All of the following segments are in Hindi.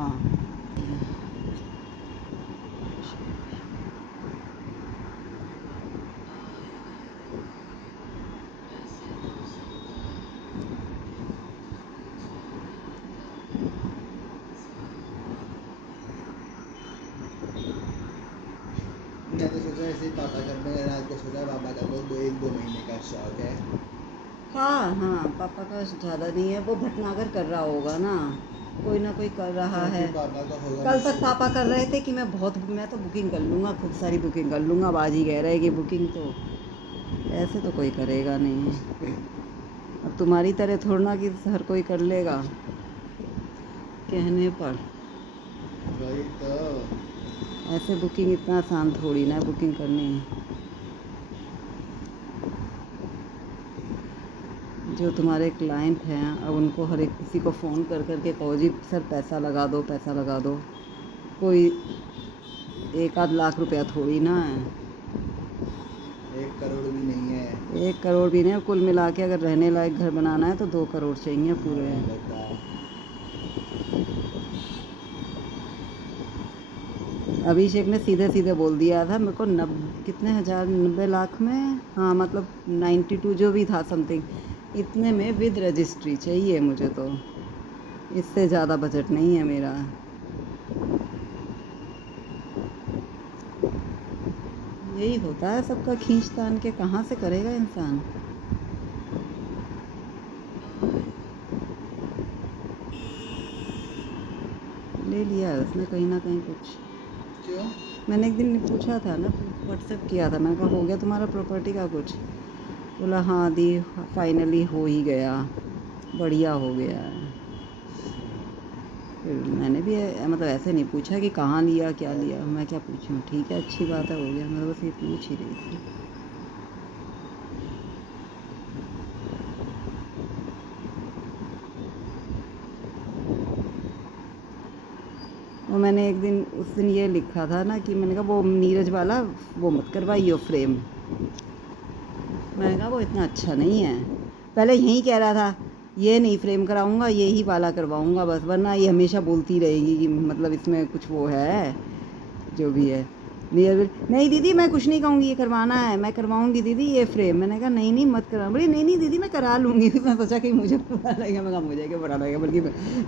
हाँ मैं तो सोचा ऐसे ही पापा का, मैं रात को सोचा पापा का तो 1-2 महीने का शौक है। हाँ हाँ, पापा का ज़्यादा नहीं है, वो भटनागर कर रहा होगा ना, कोई ना कोई कर रहा है। पापा का होगा कल तक मुझसे। पापा कर रहे थे कि मैं तो बुकिंग कर लूँगा, खूब सारी बुकिंग कर लूँगा। बाजी कह रहे कि बुकिंग तो ऐसे तो कोई करेगा नहीं। अब तुम्हारी तरह थोड़ा ना कि हर कोई कर लेगा कहने पर। वही तो। ऐसे बुकिंग इतना आसान थोड़ी ना है बुकिंग करनी है। जो तुम्हारे क्लाइंट हैं अब उनको हर एक किसी को फ़ोन कर कर के कहो जी सर पैसा लगा दो, पैसा लगा दो। कोई 1-8 लाख रुपया थोड़ी ना है। 1 करोड़ भी नहीं है। 1 करोड़ भी नहीं, कुल मिला के अगर रहने लायक घर बनाना है तो 2 करोड़ चाहिए पूरे। हाँ, बताओ। अभिषेक ने सीधे सीधे बोल दिया था मेरे को, कितने हज़ार, 90 लाख में, हाँ मतलब 92 जो भी था समथिंग, इतने में विद रजिस्ट्री चाहिए मुझे तो। इससे ज़्यादा बजट नहीं है मेरा। यही होता है सबका खींचतान के, कहाँ से करेगा इंसान। ले लिया है उसने कहीं ना कहीं कुछ। क्यों? मैंने एक दिन पूछा था ना, व्हाट्सएप किया था, मैंने कहा हो गया तुम्हारा प्रॉपर्टी का कुछ? बोला हाँ दी, फाइनली हो ही गया, बढ़िया हो गया है। फिर मैंने भी मतलब ऐसे नहीं पूछा कि कहाँ लिया क्या लिया, मैं क्या पूछूं, ठीक है अच्छी बात है हो गया, मैं बस ये पूछ ही रही थी। और मैंने एक दिन उस दिन ये लिखा था ना कि मैंने कहा वो नीरज वाला वो मत करवाइयो फ्रेम। मैंने कहा वो इतना अच्छा नहीं है। पहले यही कह रहा था ये नहीं फ्रेम कराऊंगा, ये ही वाला करवाऊंगा बस, वरना ये हमेशा बोलती रहेगी कि मतलब इसमें कुछ वो है जो भी है। नहीं दीदी मैं कुछ नहीं कहूँगी, ये करवाना है मैं करवाऊँगी दीदी ये फ्रेम। मैंने कहा नहीं नहीं मत करा। बोली नहीं नहीं दीदी मैं करा लूँगी। मैं सोचा कि मुझे बुरा लगेगा, मैं कहा मुझे क्या बुरा लगेगा, बल्कि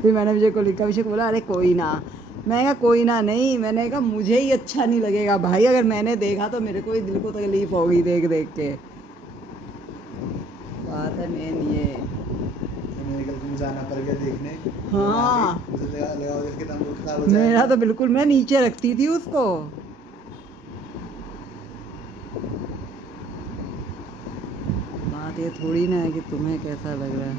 फिर मैंने विजय को लिखा, विजय को बोला अरे कोई ना। मैं कहा कोई ना नहीं, मैंने कहा मुझे ही अच्छा नहीं लगेगा भाई, अगर मैंने देखा तो मेरे को ही दिल को तकलीफ होगी देख देख के। बात है मेन ये। मेरे कल तुम जाना पड़ गया देखने। हाँ मुझे लगा उधर कितना मूड खराब हो मेरा जाएगा। तो बिल्कुल, मैं नीचे रखती थी उसको। बात ये थोड़ी ना है कि तुम्हें कैसा लग रहा है।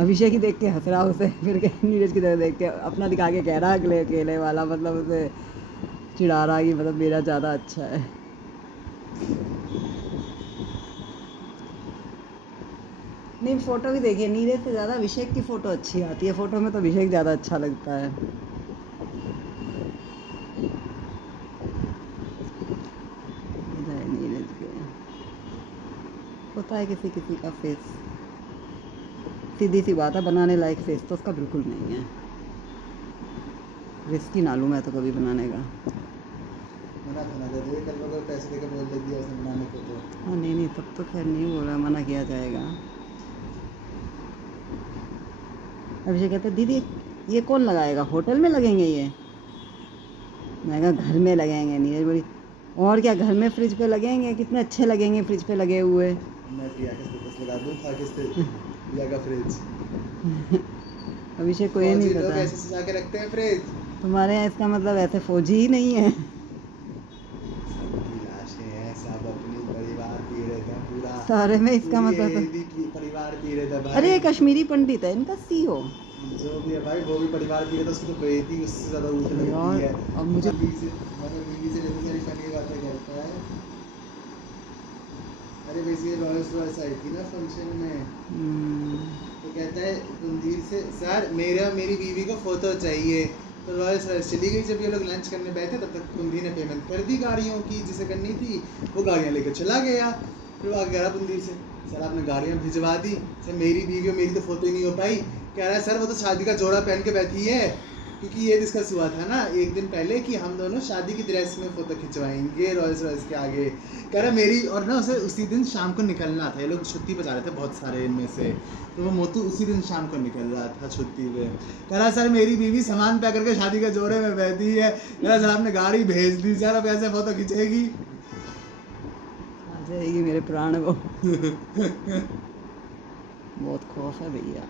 अभिषेक ही देख के हंस रहा उसे, फिर नीरज की तरह देख के अपना दिखा के कह रहा अगले अकेले वाला, मतलब उसे चिढ़ा रहा कि मतलब मेरा ज़्यादा अच्छा है। नहीं फ़ोटो भी देखिए, नीरज से ज़्यादा अभिषेक की फ़ोटो अच्छी आती है, फ़ोटो में तो अभिषेक ज़्यादा अच्छा लगता है। इधर है नीरज के, होता है किसी किसी का फेस, सीधी सी बात है, बनाने लायक फेस तो उसका बिल्कुल नहीं है। रिस्क ही ना लूँ मैं तो कभी बनाने का। मना था ना कर दे, कल को अगर पैसे देकर बोल दिया उसने बनाने को तो। हाँ नहीं नहीं तब तो खैर नहीं बोला, मना किया जाएगा। अभिषेक कहते दीदी ये कौन लगाएगा, होटल में लगेंगे ये? मैं कहा घर में लगेंगे। नीरज बोली और क्या घर में फ्रिज पे लगेंगे, कितने अच्छे लगेंगे फ्रिज पे लगे हुए। मैं प्रिया के स्टेटस लगा दूँ, था किस प्रिया का फ्रिज। अभिषेक को ये नहीं फौजी लोग पता ऐसे सजा के रखते हैं फ्रिज। तुम्हारे यहाँ इसका मतलब ऐसे फौजी ही नहीं है। सबकी लाशें हैं, सब अपनी परिवार पीड़ित है पूरा। सारे में इसका पूरी मतलब AAD की परिवार पीड़ित है अरे ये भाई। कश्मीरी पंडित है इनका सीईओ। जो भी है भाई वो भी परिवार पीड़ित है, उसकी तो बेइज्जती उससे ज़्यादा ऊँच लगती यार है। अब मुझे बीवी से इतनी सारी फनी बातें करता है। अरे वैसे ये रॉयल्स रॉयल्स आई थी ना फंक्शन में, तो कहता है रणधीर से सर मेरी बीवी को फ़ोटो चाहिए। तो रॉयल्स रॉयल्स चली गई, जब ये लोग लंच करने बैठे तब तक कुंदी ने पेमेंट कर दी गाड़ियों की जिसे करनी थी, वो गाड़ियाँ लेकर चला गया। फिर वो आगे कह रहा कुंदी से सर आपने गाड़ियाँ भिजवा दी, सर मेरी बीवी और मेरी तो फ़ोटो ही नहीं हो पाई। कह रहा है सर वो तो शादी का जोड़ा पहन के बैठी है। क्योंकि ये डिस्कस हुआ था ना एक दिन पहले कि हम दोनों शादी की ड्रेस में फोटो खिंचवाएंगे रॉयल्स रॉयल्स के आगे। कह रहा मेरी, और ना उसे उसी दिन शाम को निकलना था, ये लोग छुट्टी पे जा रहे थे बहुत सारे इनमें से, तो वो मोतू उसी दिन शाम को निकल रहा था छुट्टी पे। कह रहा सर मेरी बीवी सामान पैक करके शादी के जोड़े में बैठी है, कह रहा सर आपने गाड़ी भेज दी सर, अब ऐसे फोटो खिंचेगी। आ जाएगी मेरे प्राण वो। बहुत खौफ है भैया।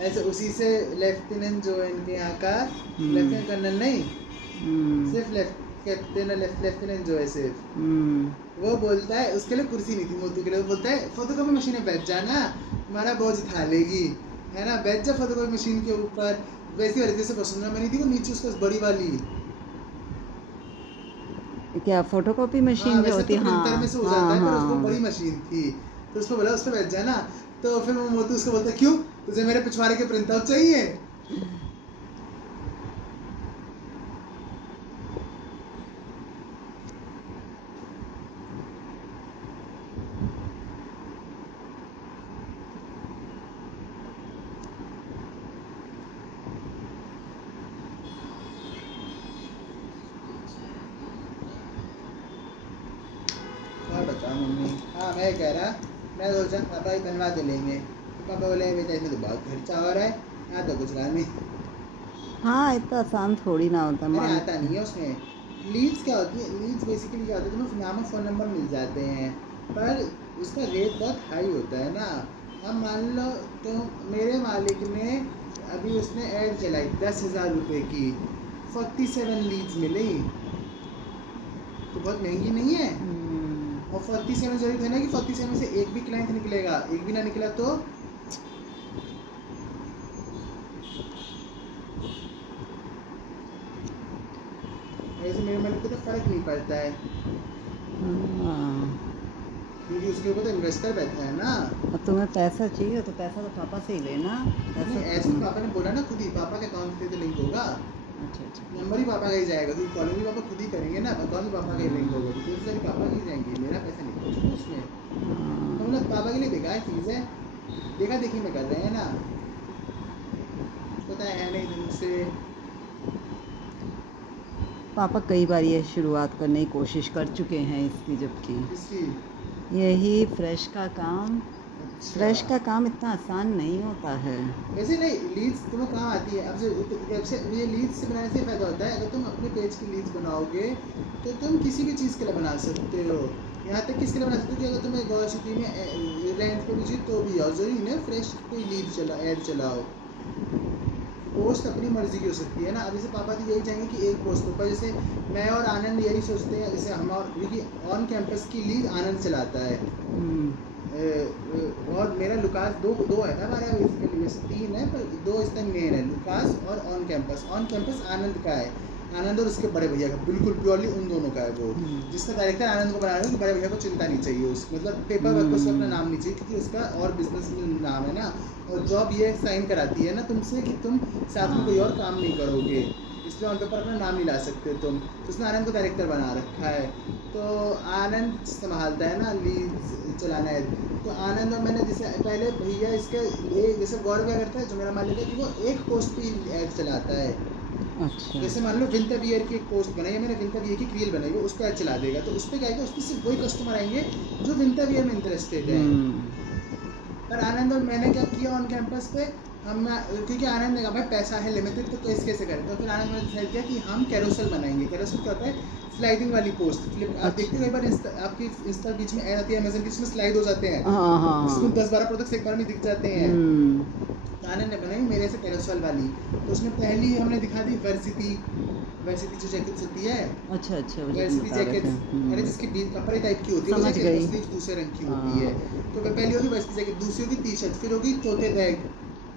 ऐसे उसी से लेफ्टिनेंट जो है इनके यहाँ का, हम्म। लेफ्टिनेंट कर्नल नहीं, हम्म, सिर्फ कैप्टन लेफ्टिनेंट जो है सिर्फ, हम्म, वो बोलता है, उसके लिए कुर्सी नहीं थी मोतू के लिए, वो बोलता है फोटोकॉपी मशीन में बैठ जाना, तुम्हारा बोझ उठा लेगी, है ना, बैठ जा फोटोकॉपी मशीन के ऊपर। वैसी वाली जैसे वसुंधरा बनी थी वो नीचे उसको बड़ी वाली, क्या फोटोकॉपी मशीन हाँ जो वैसे होती तो है? हाँ प्रिंटर में से हो हाँ जाता है, पर उसको हाँ। बड़ी मशीन थी, तो उसको बोला उस पर बैठ जाना। तो फिर वो मोतू उसको बोलता है क्यों, तुझे मेरे पिछवाड़े के प्रिंट आउट चाहिए? और बताओ मम्मी। हाँ मैं कह रहा, मैं सोचा पापा ही बनवा तो लेंगे, तो पापा बोले बेटा इसमें तो बहुत खर्चा हो रहा है, यहाँ तो कुछ रहा नहीं। हाँ, इतना आसान थोड़ी ना होता अरे मान। आता नहीं है उसमें। लीड्स क्या होती है, लीड्स बेसिकली क्या होता है, तुम्हें नाम और फ़ोन नंबर मिल जाते हैं, पर उसका रेट बहुत हाई होता है ना। अब मान लो तो मेरे मालिक ने अभी उसने ऐड चलाई 10,000 रुपये की, 47 लीड्स मिली, तो बहुत महंगी नहीं है। और 47 जरूरी है ना कि 47 में से एक भी क्लाइंट निकलेगा, एक भी ना निकला तो वैसे मेरे मालिक को तो फर्क नहीं पड़ता है, हाँ, क्योंकि उसके ऊपर तो इन्वेस्टर बैठा है ना। अब तुम्हें पैसा चाहिए तो पैसा तो पापा से ही लेना। नहीं पैसा ऐसे तो पापा ने बोला ना, खुद ही पापा के अकाउंट से तो लिंक होगा, अच्छा अच्छा। नंबर ही पापा का ही जाएगा, क्योंकि कॉलिंग भी पापा खुद ही करेंगे ना, अकाउंट भी पापा का ही लिंक होगा, तो सारी पापा की जाएंगी, मेरा पैसा नहीं पहुँचेगा उसमें। तो मतलब पापा के लिए बेकार चीज़ है, देखा देखी में कर रहे हैं ना, पता है नहीं ढंग से। पापा कई बार ये शुरुआत करने की कोशिश कर चुके हैं इसकी, जबकि इसकी यही फ्रेश का काम, अच्छा। फ्रेश का काम इतना आसान नहीं होता है। वैसे नहीं, लीड्स तुम्हें काम आती है, अब से ये लीड्स से बनाने से फ़ायदा होता है, अगर तुम अपने पेज की लीड्स बनाओगे तो तुम किसी भी चीज़ के लिए बना सकते हो, यहाँ तक किसके लिए बना सकते हो कि अगर तुम्हें गौर सिटी में रेंट पे भी चाहिए तो भी आओ, जरूरी नहीं फ्रेश कोई लीड ऐड चलाओ, पोस्ट अपनी मर्जी की हो सकती है ना। अब जैसे पापा तो यही चाहेंगे कि एक पोस्ट हो, पर जैसे मैं और आनंद यही सोचते हैं, जैसे हम और, क्योंकि ऑन कैंपस की लीड आनंद चलाता है, और मेरा लुकास दो है ना हमारा, बेसिकली वैसे 3 है पर 2 इस टाइम मेन है, लुकास और ऑन कैंपस आनंद का है, आनंद और उसके बड़े भैया का, बिल्कुल प्योरली उन दोनों का है वो, जिसका डायरेक्टर आनंद को बना रहा है कि बड़े भैया को चिंता नहीं चाहिए, उस मतलब पेपर वर्क को अपना नाम नहीं चाहिए, क्योंकि उसका और बिजनेस में नाम है ना, और जॉब ये साइन कराती है ना तुमसे कि तुम साथ में कोई और काम नहीं करोगे, इसलिए ऑन पेपर अपना नाम नहीं ला सकते तुम, तो उसने आनंद को डायरेक्टर बना रखा है, तो आनंद संभालता है ना लीड चलाना है, तो आनंद और मैंने जैसे पहले भैया इसके ये जैसे गौरव क्या करता है जो मेरा मालिक है कि वो एक पोस्ट पे ऐड चलाता है, अच्छा। जैसे मान लो विंटर वियर की एक पोस्ट बनाई है मैंने, विंटर वियर की रील बनाई है, उस पर ऐड चला देगा, तो उस पर क्या है उस पर सिर्फ वही कस्टमर आएंगे जो विंटर वियर में इंटरेस्टेड है। पर आनंद और मैंने क्या किया ऑन कैंपस पे, हम क्योंकि आनंद ने कहा भाई पैसा है लिमिटेड तो कैसे करें, तो फिर आनंद ने डिसाइड किया कि हम कैरोसेल बनाएंगे। कैरोसेल क्या होता है, स्लाइडिंग वाली पोस्ट, फ्लिप आप देखते हो कई बार आपकी इंस्टा बीच में ऐड आती है अमेजन की, इसमें स्लाइड हो जाते हैं, इसमें 10-12 प्रोडक्ट्स एक बार में दिख जाते हैं, आनंद ने बनाई मेरे से कैरोसेल वाली, तो उसमें पहली हमने दिखा दी वर्सिटी जो जैकेट्स होती है, अच्छा अच्छा, वर्सिटी जैकेट्स, अरे जिसकी बीच कपड़े टाइप की होती है, समझ गई। स्लीव दूसरे रंग की होती है, तो पहली होगी वर्सिटी जैकेट, दूसरी होगी टी शर्ट, फिर होगी तोते बैग,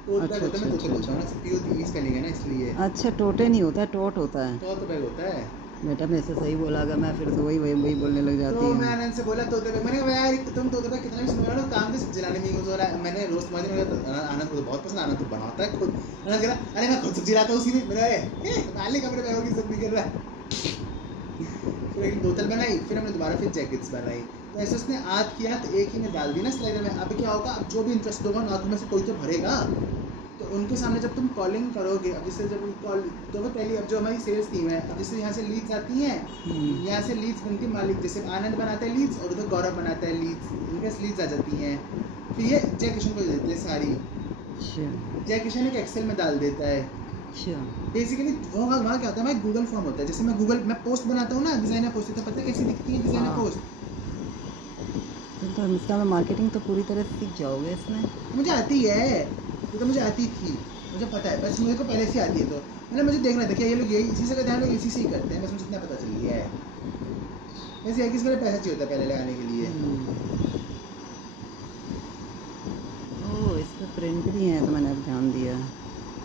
टोट बैग होता है, मैं तोते बोलता हूँ ना, पीओ टी स्पेलिंग है ना इसलिए, अच्छा, टोटे नहीं होता है, टोट होता है। तोते बैग होता है बेटा मेरे से सही बोला, अगर मैं फिर तो वही बोलने लग जाती तो हूँ। मैं आनंद से बोला तोते बैग, मैंने कहा यार तुम तोते बैग कितना भी सुना लो, काम से जिलाने में यूज हो रहा है, मैंने रोस्ट मार दिया, आनंद को तो बहुत पसंद, आनंद तो बनाता है खुद, आनंद कह रहा अरे मैं खुद सब्जी लाता हूँ उसी में, मेरा नाले कपड़े बैगों की सब्जी कर रहा है। फिर एक बोतल बनाई, फिर हमने दोबारा फिर जैकेट्स बनाई, तो ऐसे उसने आध किया तो एक ही में डाल दी ना स्लाइडर में। अब क्या होगा, अब जो भी इंटरेस्ट होगा ना तुम्हें से कोई तो भरेगा, तो उनके सामने जब तुम कॉलिंग करोगे, अब जैसे जब कॉल तो वो पहले, अब जो हमारी सेल्स टीम है, अब जैसे यहाँ से लीड्स आती हैं, यहाँ से लीड्स बनती है मालिक, जैसे आनंद बनाता है लीड्स और उधर गौरव बनाता है लीड्स, इनके पास लीड्स आ जाती हैं, फिर ये जय किशन को दे देते हैं सारी। अच्छा जय किशन एक एक्सेल में डाल देता है। अच्छा बेसिकली वो वहाँ क्या होता है, हमारा गूगल फॉर्म होता है, जैसे मैं पोस्ट बनाता हूँ ना, डिज़ाइनर पोस्ट, तो पता है कैसी दिखती है डिज़ाइनर हाँ। पोस्ट? तो इसका मैं मार्केटिंग तो पूरी तरह सीख जाओगे इसमें। मुझे आती है, ये तो मुझे आती थी, मुझे पता है, बस मुझे को पहले से आती है, तो मतलब मुझे देखना था कि ये लोग यही इसी से करते हैं, लोग इसी से ही करते हैं, बस मुझे इतना पता चल गया है। वैसे है कि इसके लिए पैसा चाहिए होता है पहले लगाने के लिए। ओह इसमें प्रिंट भी है, तो मैंने अब ध्यान दिया।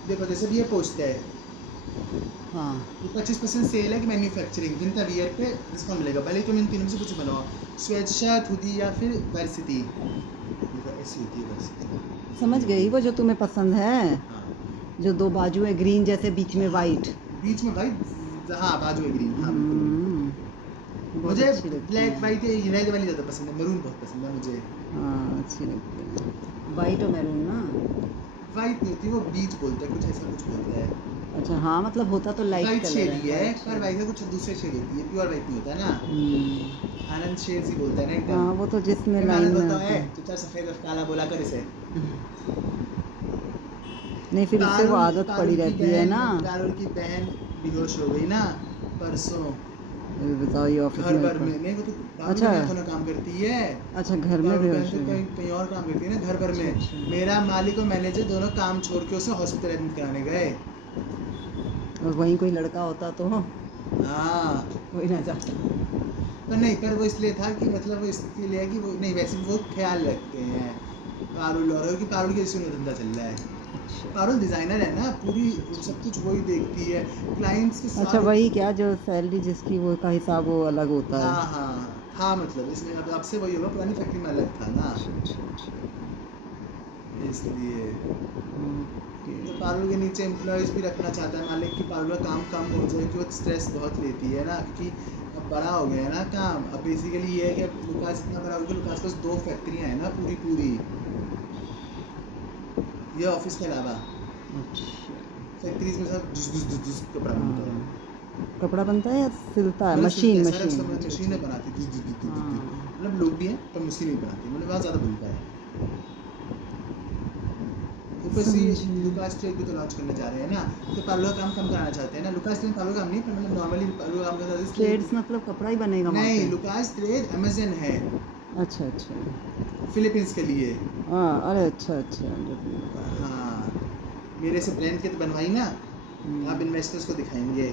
देखो जैसे भी ये पोस्ट है, हाँ ये 25% सेल है कि मैन्युफैक्चरिंग विंटर वियर पे डिस्काउंट मिलेगा, भले ही तुम इन तीनों में से कुछ बनाओ, स्वेटशर्ट, हुडी या फिर वर्सिटी। देखो ऐसी होती है वर्सिटी। समझ गई, वो जो तुम्हें पसंद है, हाँ, जो दो बाजू है ग्रीन जैसे, बीच में वाइट। बीच में वाइट, हाँ बाजू में ग्रीन। हाँ बहुत मुझे अच्छी लगती ब्लैक है। वाइट रेड वाली ज़्यादा पसंद है, मरून बहुत पसंद है मुझे। हाँ अच्छी लगती है, वाइट और मैरून ना। वाइट नहीं होती, वो बीच बोलते हैं, कुछ ऐसा कुछ बोलते हैं। अच्छा हाँ, मतलब होता तो लाइट वाइट कलर शेड ही है, white पर shade। वाइट का कुछ दूसरे शेड होती है, प्योर वाइट नहीं होता है ना। आनंद शेड्स ही बोलता है ना एकदम। हाँ वो तो जिसमें ये लाइन आनंद में होता होता है, है। चुपचाप सफेद और काला बोला कर इसे। नहीं फिर उससे वो आदत पड़ी रहती है ना। पारुल की बहन बेहोश हो गई ना परसों, बताओ ये ऑफिस घर में भर में। नहीं वो तो पारुल अच्छा। बहन थोड़ा काम करती है। अच्छा घर में पारुल भी बहन तो कहीं कहीं और काम करती है ना, घर भर में। अच्छा। मेरा मालिक और मैनेजर दोनों काम छोड़ के उसे हॉस्पिटल एडमिट कराने गए। और वहीं कोई लड़का होता तो हाँ, कोई ना जाता। पर नहीं, पर वो इसलिए था कि मतलब वो इसके लिए है कि वो नहीं, वैसे वो ख्याल रखते हैं पारुल, और कि पारुल के इसमें धंधा चल रहा है। पारुल डिज़ाइनर है ना, पूरी सब कुछ वही देखती है, क्लाइंट्स के साथ। अच्छा वही क्या, जो सैलरी जिसकी वो का हिसाब वो अलग होता है। हाँ हाँ हाँ, मतलब इसमें अब से वही होगा, पुरानी फैक्ट्री में अलग था ना, इसलिए। तो पारुल के नीचे एम्प्लॉयज़ भी रखना चाहता है मालिक, कि पारुल का काम कम हो जाए, कि वो स्ट्रेस बहुत लेती है ना, क्योंकि अब बड़ा हो गया है ना काम। अब बेसिकली ये है कि अब लुकास इतना बड़ा हो गया, लुकास के पास 2 फैक्ट्रियाँ हैं ना पूरी, ये ऑफिस के अलावा फैक्ट्रीज में सब दुस कपड़ा बनता है। कपड़ा बनता है या सिलता है? मतलब मशीन सिलते हैं, सारा मशीन। सब मशीनें बनाती हाँ। मतलब लोग भी हैं पर मशीनें ही बनाती, मतलब वहाँ ज़्यादा बनता है। ऊपर से समझी। लुकास ट्रेड भी तो लॉन्च करने जा रहे हैं ना, तो पारुल का काम कम कराना चाहते हैं ना। लुकास ट्रेड पारुल का काम नहीं, पर मतलब नॉर्मली पारुल का काम करता है। ट्रेड्स मतलब कपड़ा ही बनेगा वहाँ नहीं, पे? लुकास ट्रेड अमेजन है अच्छा अच्छा। फिलीपींस के लिए। हाँ अरे अच्छा अच्छा। हाँ, मेरे से ब्रांड किट बनवाई ना, आप इन्वेस्टर्स को दिखाएंगे।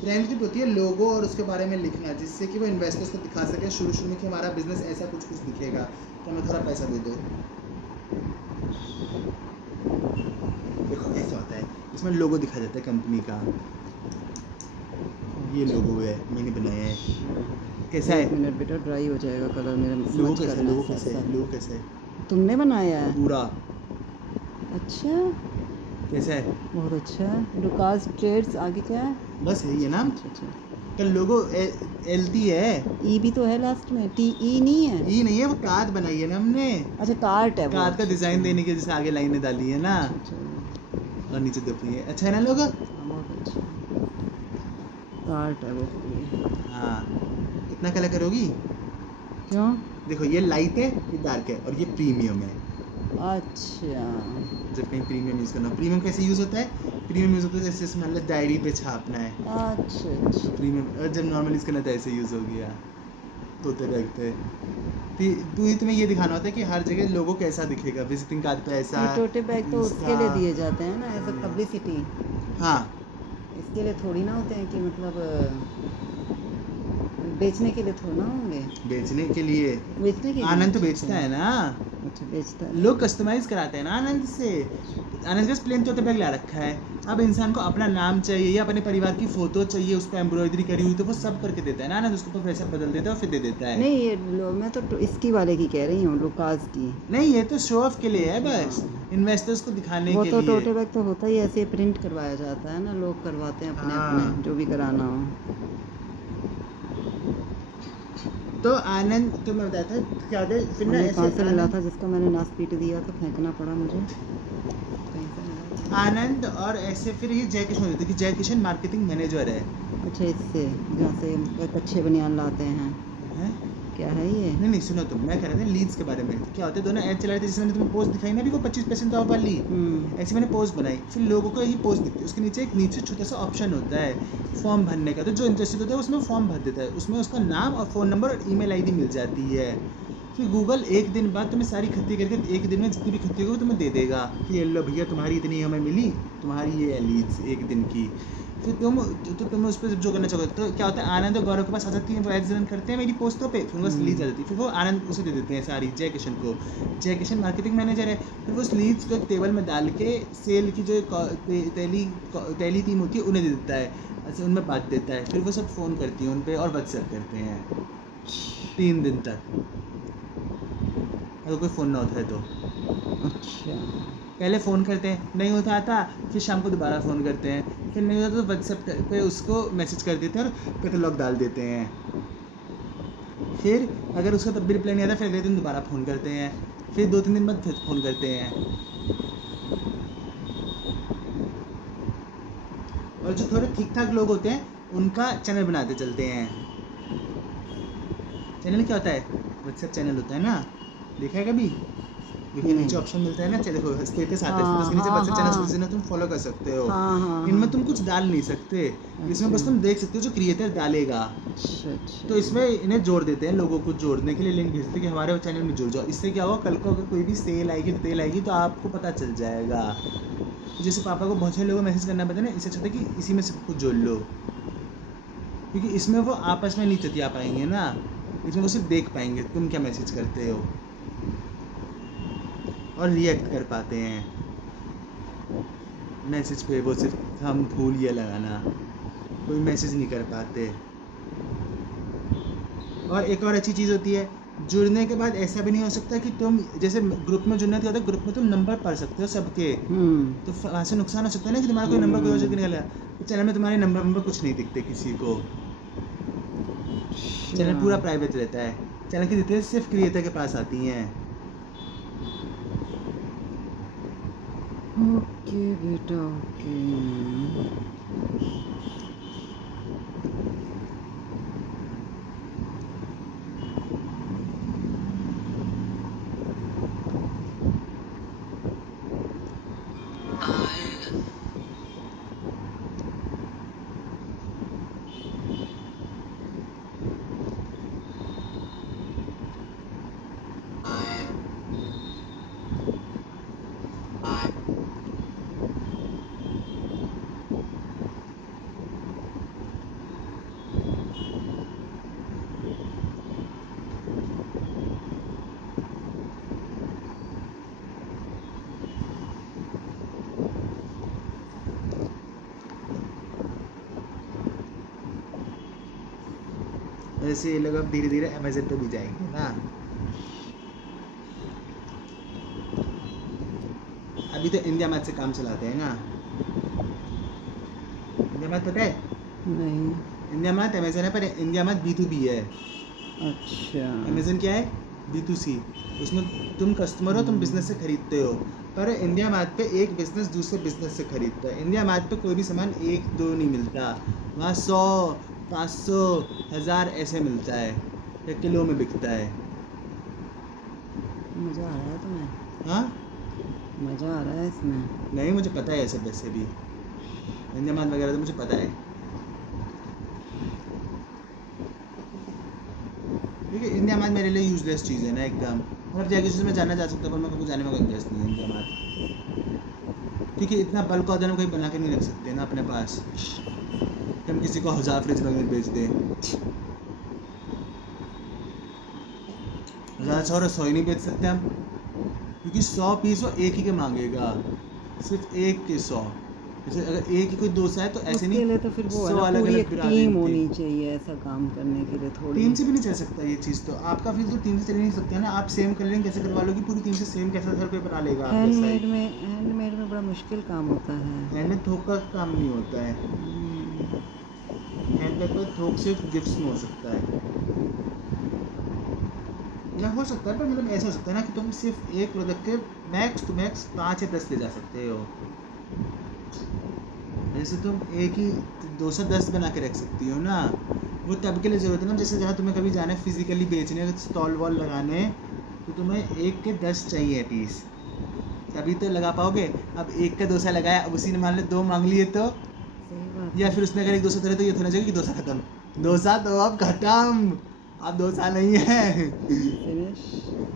ब्रांड किट होती है लोगो और उसके बारे में लिखना, जिससे कि वो इन्वेस्टर्स को दिखा सके शुरू में कि हमारा बिजनेस ऐसा कुछ दिखेगा, तो हमें थोड़ा पैसा दे दो। देखो ऐसा होता है, इसमें लोगो दिखा जाता है कंपनी का, ये लोगो है मैंने बनाया है। कैसा है? 1 मिनट बेटा, ड्राई हो जाएगा कलर मेरा। लोगो समझ कैसा है? करना लोगो है कैसे है? साथ-साथ। लोगो कैसे है? तुमने बनाया है? पूरा अच्छा कैसा है? बहुत अच्छा है। लुकास ट्रेड्स, आगे क्या है? बस यही है नाम अच्छा अच्छा। का। लोगो LT है, ई भी तो है लास्ट में, TE नहीं है? ये नहीं है, वो कार्ड बनाई है ना हमने, अच्छा कार्ट है वो। कार्ड का अच्छा, डिजाइन अच्छा। देने के जैसे आगे लाइनें डाली है ना, अच्छा और नीचे दबी है। अच्छा है ना लोगो? हाँ, बहुत अच्छा कार्ट है वो पूरी। हाँ, कितना कलर करोगी? क्यों? देखो ये लाइट है, ये डार्क है, और ये प्रीमियम है। अच्छा जब कहीं प्रीमियम यूज़ करना, प्रीमियम कैसे यूज़ होता है? प्रीमियम यूज़ होता है जैसे इसमें मतलब डायरी पे छापना है, अच्छा अच्छा। प्रीमियम। और जब नॉर्मल यूज़ करना है तो ऐसे यूज़ हो गया, तोते बैठते। तुम्हें ये दिखाना होता है कि हर जगह लोगो कैसा दिखेगा, विजिटिंग कार्ड पे ऐसा। ये टोटे बैग तो उसके लिए दिए जाते हैं ना, एज अ पब्लिसिटी। हाँ, इसके लिए थोड़ी ना होते हैं कि मतलब बेचने के लिए थोड़ा ना होंगे। बेचने के लिए। बेचने के लिए? आनंद तो अच्छा, बेचता है ना, अच्छा बेचता है। लोग कस्टमाइज कराते हैं ना आनंद से। आनंद का प्लेन तोते बैग ला रखा है, अब इंसान को अपना नाम चाहिए या अपने परिवार की फोटो चाहिए, उस पर एम्ब्रॉयडरी करी हुई, तो वो सब करके देता है ना आनंद, उसके ऊपर पैसा बदल देता है और फिर दे देता है। नहीं ये मैं तो इसकी वाले की कह रही हूँ, लुकास की। नहीं, ये तो शो ऑफ के लिए है, बस इन्वेस्टर्स को दिखाने वो के तो लिए। टोटे बैग तो होता ही ऐसे, प्रिंट करवाया जाता है ना, लोग करवाते हैं अपने हाँ। अपने जो भी कराना हो। तो आनंद तो मैं बताया था क्या होता है फिर ना मैंने कहाँ से मिला आनंद, था जिसका मैंने नाश पीट दिया तो फेंकना पड़ा मुझे, कहीं से मिला था? आनंद और ऐसे फिर ये जय किशन होते थे कि जय किशन मार्केटिंग मैनेजर है। अच्छा, इससे जहाँ से एक अच्छे बनियान लाते हैं, हैं? क्या है ये? नहीं नहीं सुनो तुम, मैं कह रहा था लीड्स के बारे में। क्या होता है दोनों ऐड चला रहे थे, जिसमें मैंने तुम्हें पोस्ट दिखाई ना अभी, वो 25% ऑफ वाली, ऐसे मैंने पोस्ट बनाई, फिर लोगों को यही पोस्ट दिखती है, उसके नीचे एक नीचे छोटा सा ऑप्शन होता है फॉर्म भरने का, तो जो इंटरेस्टेड होता है उसमें फॉर्म भर देता है, उसमें उसका नाम और फ़ोन नंबर और ईमेल आईडी मिल जाती है। फिर गूगल एक दिन बाद तुम्हें सारी खत्ती करके एक दिन में जितनी भी खत्ती होगी तुम्हें दे देगा कि ये लो भैया तुम्हारी इतनी हमें मिली, तुम्हारी ये है लीड्स एक दिन की। फिर तुम उस पर जो करना चाहोगे, तो क्या होता है आनंद और गौरव के पास आ जाती है, वो एड्स रन करते हैं मेरी पोस्टों पे, फिर वो लीड्स आ जाती है, फिर वो आनंद उसे दे देते हैं सारी, जय किशन को। जय किशन मार्केटिंग मैनेजर है, फिर वो उस लीड्स को एक टेबल में डाल के सेल की जो टैली टीम होती है उन्हें दे देता है, ऐसे उनमें बांट देता है, फिर वो सब फ़ोन करती हैं उन पर और व्हाट्सएप करते हैं 3 दिन तक, अगर कोई फ़ोन ना उठाए तो। अच्छा, पहले फ़ोन करते हैं, नहीं उठाता, फिर शाम को दोबारा फ़ोन करते हैं, फिर नहीं होता तो व्हाट्सएप पे उसको मैसेज कर देते हैं और कैटलॉग डाल देते हैं। फिर अगर उसका तब भी रिप्लाई नहीं आता, फिर अगले दिन दोबारा फ़ोन करते हैं, फिर 2-3 दिन बाद फिर फ़ोन करते हैं। और जो थोड़े ठीक ठाक लोग होते हैं उनका चैनल बनाते चलते हैं। चैनल क्या होता है? व्हाट्सएप चैनल होता है ना, देखा है कभी? देखिए नीचे ऑप्शन मिलता है ना, चलो स्टेटस आता है, स्टेटस के नीचे व्हाट्सएप चैनल जिन्हें तुम फॉलो कर सकते हो। इनमें तुम कुछ डाल नहीं सकते, इसमें बस तुम देख सकते हो जो क्रिएटर डालेगा। तो इसमें इन्हें जोड़ देते हैं, लोगों को जोड़ने के लिए लिंक भेजते हैं कि हमारे चैनल में जुड़ जाओ। इससे क्या होगा, कल को अगर कोई भी सेल आएगी डिटेल आएगी तो आपको पता चल जाएगा। जैसे पापा को बहुत से लोगों को मैसेज करना पड़ता है ना, इससे अच्छा था कि इसी में सब कुछ जोड़ लो, क्योंकि इसमें वो आपस में नहीं चतिया पाएंगे ना, इसमें वो सिर्फ देख पाएंगे तुम क्या मैसेज करते हो और रिएक्ट कर पाते हैं मैसेज पे। वो सिर्फ हम फूल ये लगाना, कोई मैसेज नहीं कर पाते। और एक और अच्छी चीज़ होती है, जुड़ने के बाद ऐसा भी नहीं हो सकता कि तुम जैसे ग्रुप में जुड़ना था, ग्रुप में तुम नंबर पढ़ सकते हो सबके, तो वहाँ से नुकसान हो सकता है ना कि तुम्हारा कोई नंबर कोई और जगह निकला, तो चैनल में तुम्हारे नंबर कुछ नहीं दिखते किसी को। चैनल पूरा प्राइवेट रहता है, चैनल की डिटेल्स सिर्फ क्रिएटर के पास आती हैं। ओके बेटा, ओके। वैसे ये लोग अब धीरे धीरे अमेजन पे भी जाएंगे ना। अभी तो इंडिया मैच से काम चलाते हैं ना। इंडिया मैच पता है? नहीं। इंडिया मैच अमेजन है, पर इंडिया मैच B2B है। अच्छा। अमेजन क्या है? B2C। उसमें तुम कस्टमर हो, तुम बिजनेस से खरीदते हो, पर इंडिया मार्ट पे एक बिजनेस दूसरे बिजनेस से खरीदता है। इंडिया मार्ट पे कोई भी सामान 1-2 नहीं मिलता, वहाँ 100, 500, 1000 ऐसे मिलता है, या किलो में बिकता है। मज़ा आ रहा है तुम्हें? हाँ, मज़ा आ रहा है इसमें? नहीं मुझे पता है ऐसे वैसे भी, इंडिया मार्ट वगैरह तो मुझे पता है। क्योंकि इंडिया मार्ट मेरे लिए यूजलेस चीज़ है ना एकदम। मतलब जाके चीज़ में जानना जा सकता है, पर मैं कभी जाने में कोई इंटरेस्ट नहीं है इंडिया मार्ट, क्योंकि इतना बल्क ऑर्डर में कहीं बना के नहीं रख सकते ना अपने पास, कि हम किसी को 1000 फ्रिज में बेच दें। 1000 100 ही नहीं बेच सकते हम, क्योंकि 100 पीस वो एक ही के मांगेगा, सिर्फ एक के 100। जैसे अगर एक ही कोई 200 है तो ऐसे नहीं, उसके लिए तो फिर वो है 100 ना, अलग पूरी अलग एक गिरा टीम देंगे। होनी चाहिए ऐसा काम करने के लिए। थोड़ी टीम से भी नहीं चल सकता ये चीज़, तो आपका फील तो टीम से चल नहीं सकता ना। आप सेम कर लेंगे, कैसे करवा लोगे पूरी टीम से सेम? कैसे हर कोई बना लेगा? हैंडमेड में बड़ा मुश्किल काम होता है। हैंडमेड थोक का काम नहीं होता है, हैंडमेड पर थोक सिर्फ गिफ्ट्स में हो सकता है। या हो सकता है, पर मतलब ऐसा हो सकता है ना कि तुम सिर्फ एक प्रोडक्ट के मैक्स टू मैक्स 5 या 10 ले जा सकते हो। जैसे तुम एक ही 210 बना के रख सकती हो ना, वो तब के लिए ज़रूरत है ना, जैसे जहाँ तुम्हें कभी जाना है फिजिकली बेचने, स्टॉल वॉल लगाने, तो तुम्हें 1 के 10 चाहिए पीस, तभी तो लगा पाओगे। अब 1 का 200 लगाया, अब उसी ने मान लो 2 मांग लिए तो, सही बात या फिर उसने अगर एक 200 धरे तो ये थोड़ा चाहिए कि 200 खत्म, 200 तो अब खत्म, अब 200 नहीं है, फिनिश।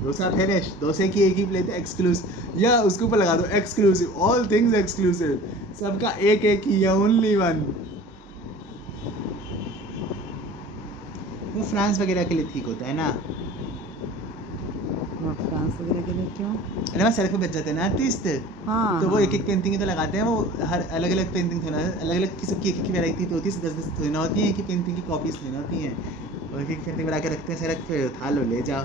200 फिनिश, 200 की एक ही प्लेट एक्सक्लूसिव, या उसके ऊपर लगा दो एक्सक्लूसिव, ऑल थिंग्स एक्सक्लूसिव, सबका एक एक ही है, ओनली वन। वो फ्रांस वगैरह के लिए ठीक होता है ना, और फ्रांस वगैरह के लिए क्यों? अरे वहाँ सड़क पे बच जाते हैं ना आर्टिस्ट, हाँ तो वो हाँ। एक एक पेंटिंग तो लगाते हैं, वो हर अलग अलग पेंटिंग थोड़ा अलग अलग किस्म की, एक एक वैरायटी तो होती है, 10 10 थोड़ी ना होती है, एक ही पेंटिंग की कॉपीज लेना होती हैं, और एक एक पेंटिंग बना के रखते हैं सड़क पे, उठा लो ले जाओ।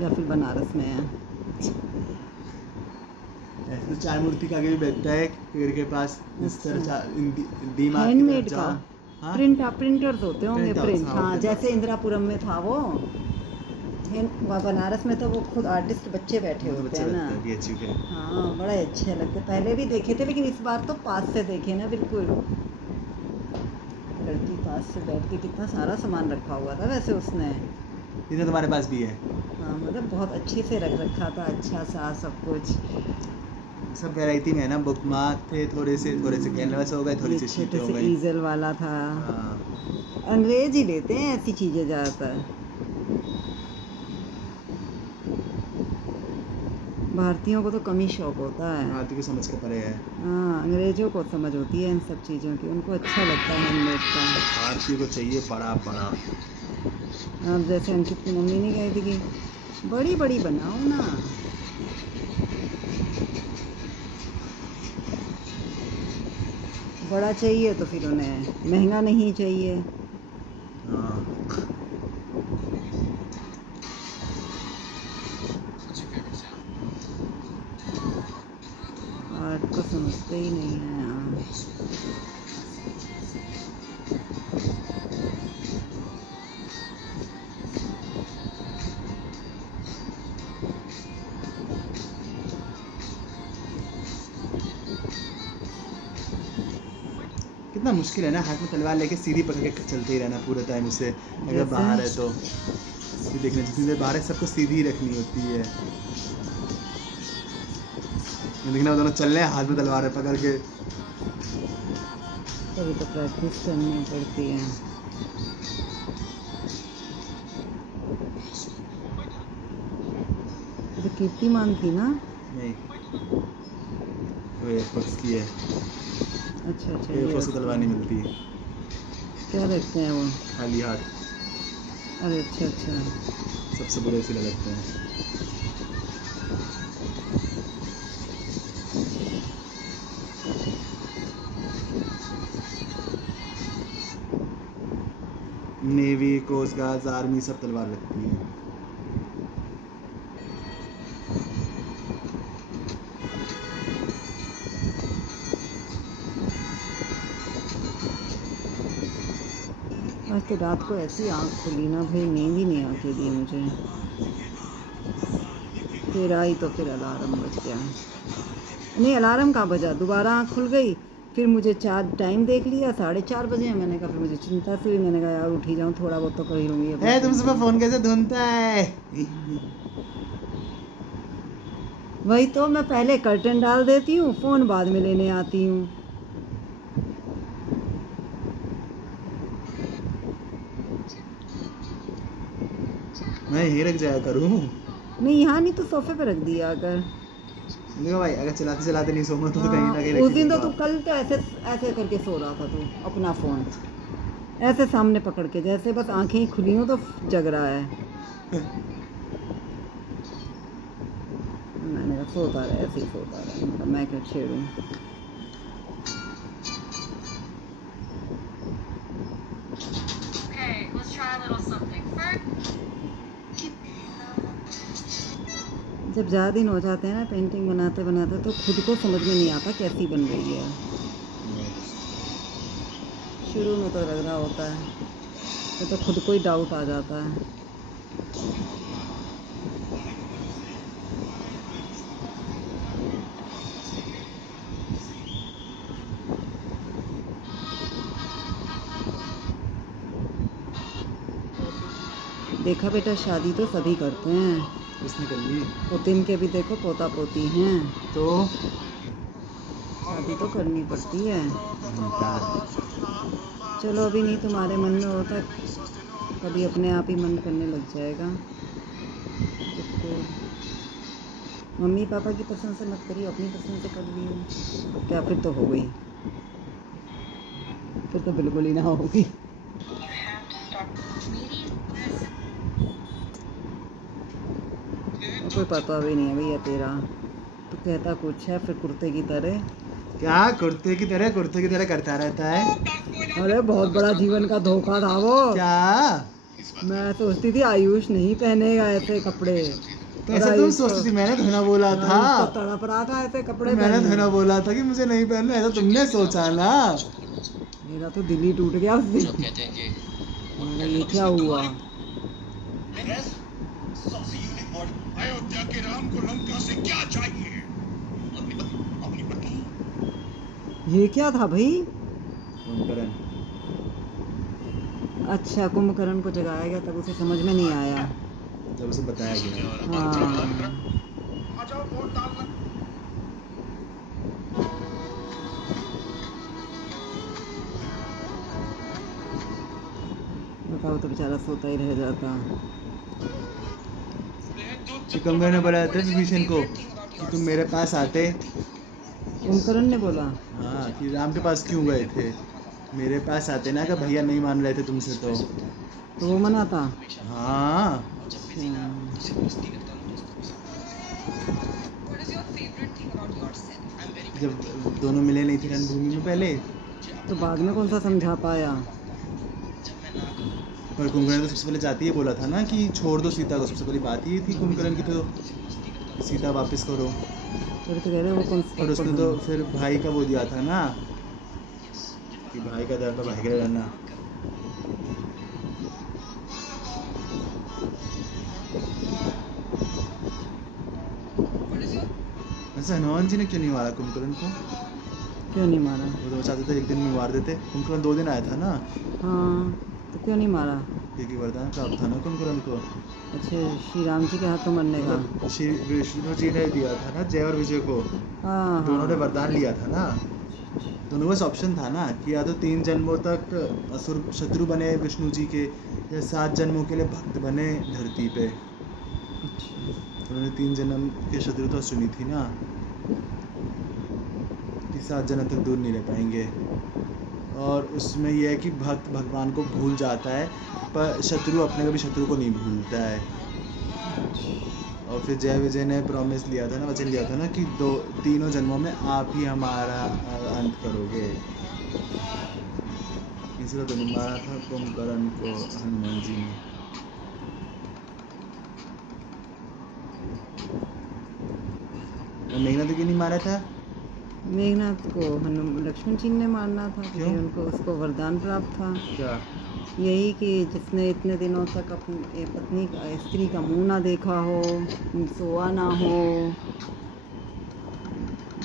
या फिर बनारस में है। ऐसे तो चार मूर्ति का आगे भी बैठता है पेड़ के पास, इस तरह डी मार्ट की तरफ हैंडमेड का जाओ। हाँ प्रिंटर्स होते होंगे, Print house, प्रिंट, हाँ, हाँ print जैसे house। इंदिरापुरम में था वो। वहाँ बनारस में तो वो खुद आर्टिस्ट बच्चे बैठे वो तो होते बच्चे हैं ना। लगते हैं BHU के। हाँ बड़े अच्छे लगते, पहले भी देखे थे लेकिन इस बार तो पास से देखे ना, बिल्कुल लड़की पास से बैठ के, कितना सारा सामान रखा हुआ था वैसे उसने। ये तो तुम्हारे पास भी है, हाँ मतलब बहुत अच्छे से रख रखा था, अच्छा सा सब कुछ। सब वैरायटी में है ना, बुक मार्क थे, थोड़े से कैनवस हो गए, थोड़ी ये सी शीटें छोटे हो से गई। ईजल वाला था। हाँ, अंग्रेज ही लेते हैं ऐसी चीज़ें ज़्यादातर, भारतीयों को तो कम ही शौक होता है। भारतीय को समझ के परे है, हाँ अंग्रेजों को समझ होती है इन सब चीज़ों की, उनको अच्छा लगता है हैंडमेड का। भारतीय को चाहिए बड़ा बड़ा। अब जैसे अंकित की मम्मी ने कही थी कि बड़ी बड़ी बनाओ ना, बड़ा चाहिए तो फिर उन्हें महंगा नहीं चाहिए। हाँ, आर्ट को समझते ही नहीं है यहाँ। कितना मुश्किल है ना, हाथ में तलवार लेके सीधी पकड़ के चलते ही रहना पूरे टाइम उसे, अगर जैसे? बाहर है तो। ये देखना जितनी देर बाहर है सबको सीधी ही रखनी होती है। ये देखना वो दोनों चल रहे हैं, हाथ में तलवार है पकड़ के। तभी तो प्रैक्टिस करनी पड़ती है। तो कीर्तिमान थी ना? नहीं, वो एयरफोर्स की है, अच्छा अच्छा, एयरफोर्स को तलवार नहीं मिलती, क्या रखते हैं वो? खाली हाथ, अरे अच्छा अच्छा। सबसे बुरे इसी लगते हैं। नेवी, कोस्ट गार्ड, आर्मी सब तलवार रखती है। आज तो रात को ऐसी आँख खुली ना भाई, नींद ही नहीं आती थी मुझे। फिर आई तो फिर अलार्म बज गया, नहीं अलार्म कहाँ बजा, दोबारा आँख खुल गई। फिर मुझे टाइम देख लिया, 4:30 बजे। मैंने कहा, फिर मुझे चिंता से हुई, मैंने कहा यार उठ ही जाऊँ, थोड़ा बहुत तो कर ही लूँगी है तुम सुबह फ़ोन कैसे ढूंढता है? वही तो, मैं पहले कर्टन डाल देती हूँ, फ़ोन बाद में लेने आती हूँ। मैं यहीं रख जाया करूँ। नहीं यहाँ नहीं तो सोफे पे रख दिया अगर। देखो भाई, अगर चलाते चलाते नहीं सोऊंगा तो कहीं ना कहीं हाँ, रख उस ही दिन तो दूंगा। तू कल तो ऐसे ऐसे करके सो रहा था तू, अपना फ़ोन ऐसे सामने पकड़ के, जैसे बस आंखें ही खुली हों तो जग रहा है। मैंने कहा सोता रहे, ऐसे ही सोता रहे, मैंने कहा मैं क्या छेड़ूं। Okay, let's try a little something first. जब ज़्यादा दिन हो जाते हैं ना पेंटिंग बनाते बनाते तो खुद को समझ में नहीं आता कैसी बन रही है। शुरू में तो लग रहा होता है तो खुद को ही डाउट आ जाता है। देखा बेटा, शादी तो सभी करते हैं। किसने कर ली? पोतिन के भी देखो पोता पोती हैं, तो शादी तो करनी पड़ती है। चलो अभी नहीं तुम्हारे मन में होता, कभी अपने आप ही मन करने लग जाएगा। तो मम्मी पापा की पसंद से मत करिए, अपनी पसंद से कर लियो। क्या फिर तो हो गई, फिर तो बिल्कुल ही ना होगी। कोई पता भी नहीं है भैया तेरा, तो कहता कुछ है फिर कुर्ते की तरह। क्या कुर्ते की तरह करता रहता है? अरे बहुत बड़ा जीवन का धोखा था वो। क्या? मैं सोचती थी आयुष नहीं पहनेगा ऐसे कपड़े, तो ऐसा तुम सोचती थी? मैंने तो ना बोला था, तड़प रहा था ऐसे कपड़े मैंने पहनने। तो ना बोला था कि मुझे नहीं पहनना, ऐसा तुमने सोचा ना। मेरा तो दिल ही टूट गया उस दिन। ये क्या हुआ? अयोध्या के राम को लंका से क्या चाहिए? ये क्या था भाई? कुंभकर्ण। अच्छा, कुंभकर्ण को जगाया गया तब उसे समझ में नहीं आया। जब उसे बताया गया। हाँ, बताओ तो बेचारा सोता ही रह जाता। कुंभकर्ण ने बोला था विभीषण को कि तुम मेरे पास आते। कुंभकर्ण ने बोला? हाँ, कि राम के पास क्यों गए थे, मेरे पास आते ना, कि भैया नहीं मान रहे थे तुमसे। तो वो मना था। हाँ। जब दोनों मिले नहीं थे रणभूमि में पहले, तो बाद में कौन सा समझा पाया? पर कुंभकर्ण तो सबसे पहले जाती ही बोला था ना कि छोड़ दो सीता को। सबसे पहली बात ये थी कुंभकर्ण की, तो सीता वापस करो। तो कह रहे वो कौन सा? और उसने तो फिर भाई का वो दिया था ना कि भाई का दर पर भाई का रहना। वैसे हनुमान जी ने क्यों नहीं मारा कुंभकर्ण को? क्यों नहीं मारा? वो तो चाहते थे एक दिन में मार देते। कुंभकर्ण 2 दिन आया था ना। हाँ, तो क्यों नहीं मारा? क्योंकि वरदान प्राप्त था ना कुंभकर्ण को। अच्छा, श्री राम जी के हाथों मरने का। मतलब श्री विष्णु जी ने दिया था ना जय और विजय को। हाँ दोनों ने हाँ, वरदान लिया था ना। दोनों बस ऑप्शन था ना कि या तो 3 जन्मों तक असुर शत्रु बने विष्णु जी के, या 7 जन्मों के लिए भक्त बने धरती पे। उन्होंने 3 जन्म की शत्रुता सुनी थी ना कि 7 जन्म तक दूर नहीं रह पाएंगे। और उसमें यह है कि भक्त भगवान को भूल जाता है, पर शत्रु अपने कभी शत्रु को नहीं भूलता है। और फिर जय विजय ने प्रॉमिस लिया था ना, वचन लिया था ना कि 3 जन्मों में आप ही हमारा अंत करोगे। इसलिए तो नहीं मारा था कुंभकर्ण को हनुमान जी ने। और मेघनाथ को नहीं मारा था? मेघनाथ को लक्ष्मण जी ने मारना था क्यों? क्योंकि उनको उसको वरदान प्राप्त था। क्या? यही कि जिसने इतने दिनों तक अपनी पत्नी का स्त्री का मुंह ना देखा हो, सोआ ना हो।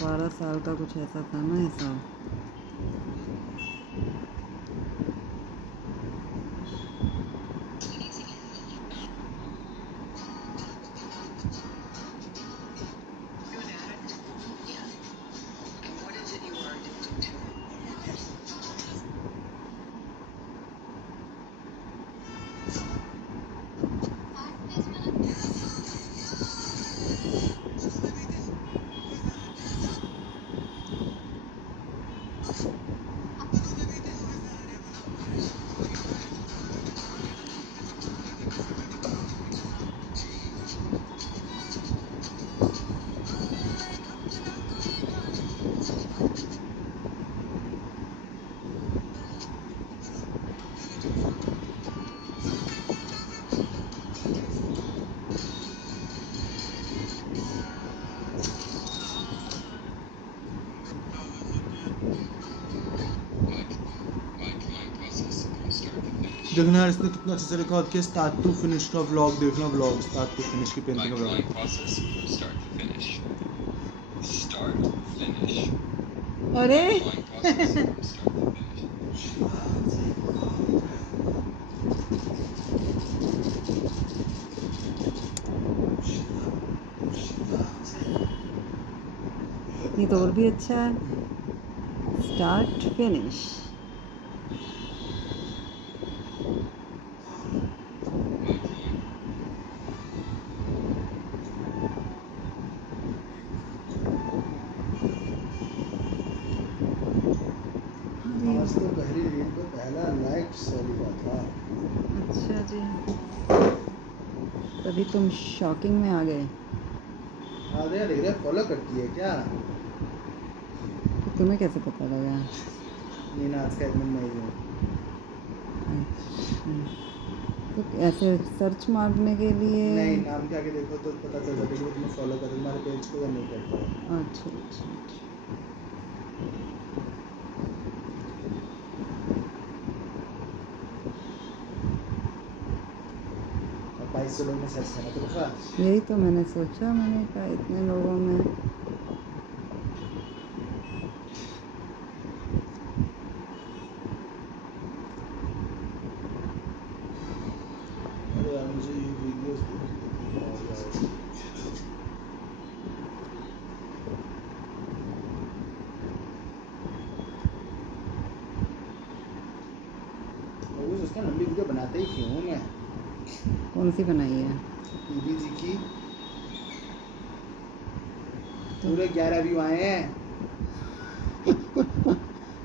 12 साल का कुछ ऐसा था ना ऐसा। देखना यार इसने कितना अच्छे से रिकॉर्ड किया, स्टार्ट टू फिनिश का व्लॉग देखना, व्लॉग स्टार्ट टू फिनिश की पेंटिंग का Drawing vlog. process from start to finish. Start, finish. अरे Drawing process from start to finish. ये तो और भी अच्छा है, स्टार्ट फिनिश। आज तो पहली रील पे पहला लाइक सॉरी का था। अच्छा जी, तभी तुम शॉकिंग में आ गए। अरे रील फॉलो करती है क्या? तो तुम्हें कैसे पता लगा? नीना आज का एडमिन मैं ही हूँ। तो ऐसे सर्च मारने के लिए? नहीं, नाम के आगे देखो तो पता चल जाता है कि वो तुम्हें फॉलो कर तुम्हारे पेज को या नहीं करता है। अच्छा अच्छा अच्छा। अब 2200 लोग ने सर्च करा तो रुका। यही तो मैंने सोचा, मैंने कहा इतने लोगों में। अरे यार मुझे ये वीडियोस देखने यार। वो उसका लंबी वीडियो बनाते ही क्यों हूँ मैं? कौन सी बनाई है? बीबी जी की पूरे 11 व्यू आए हैं।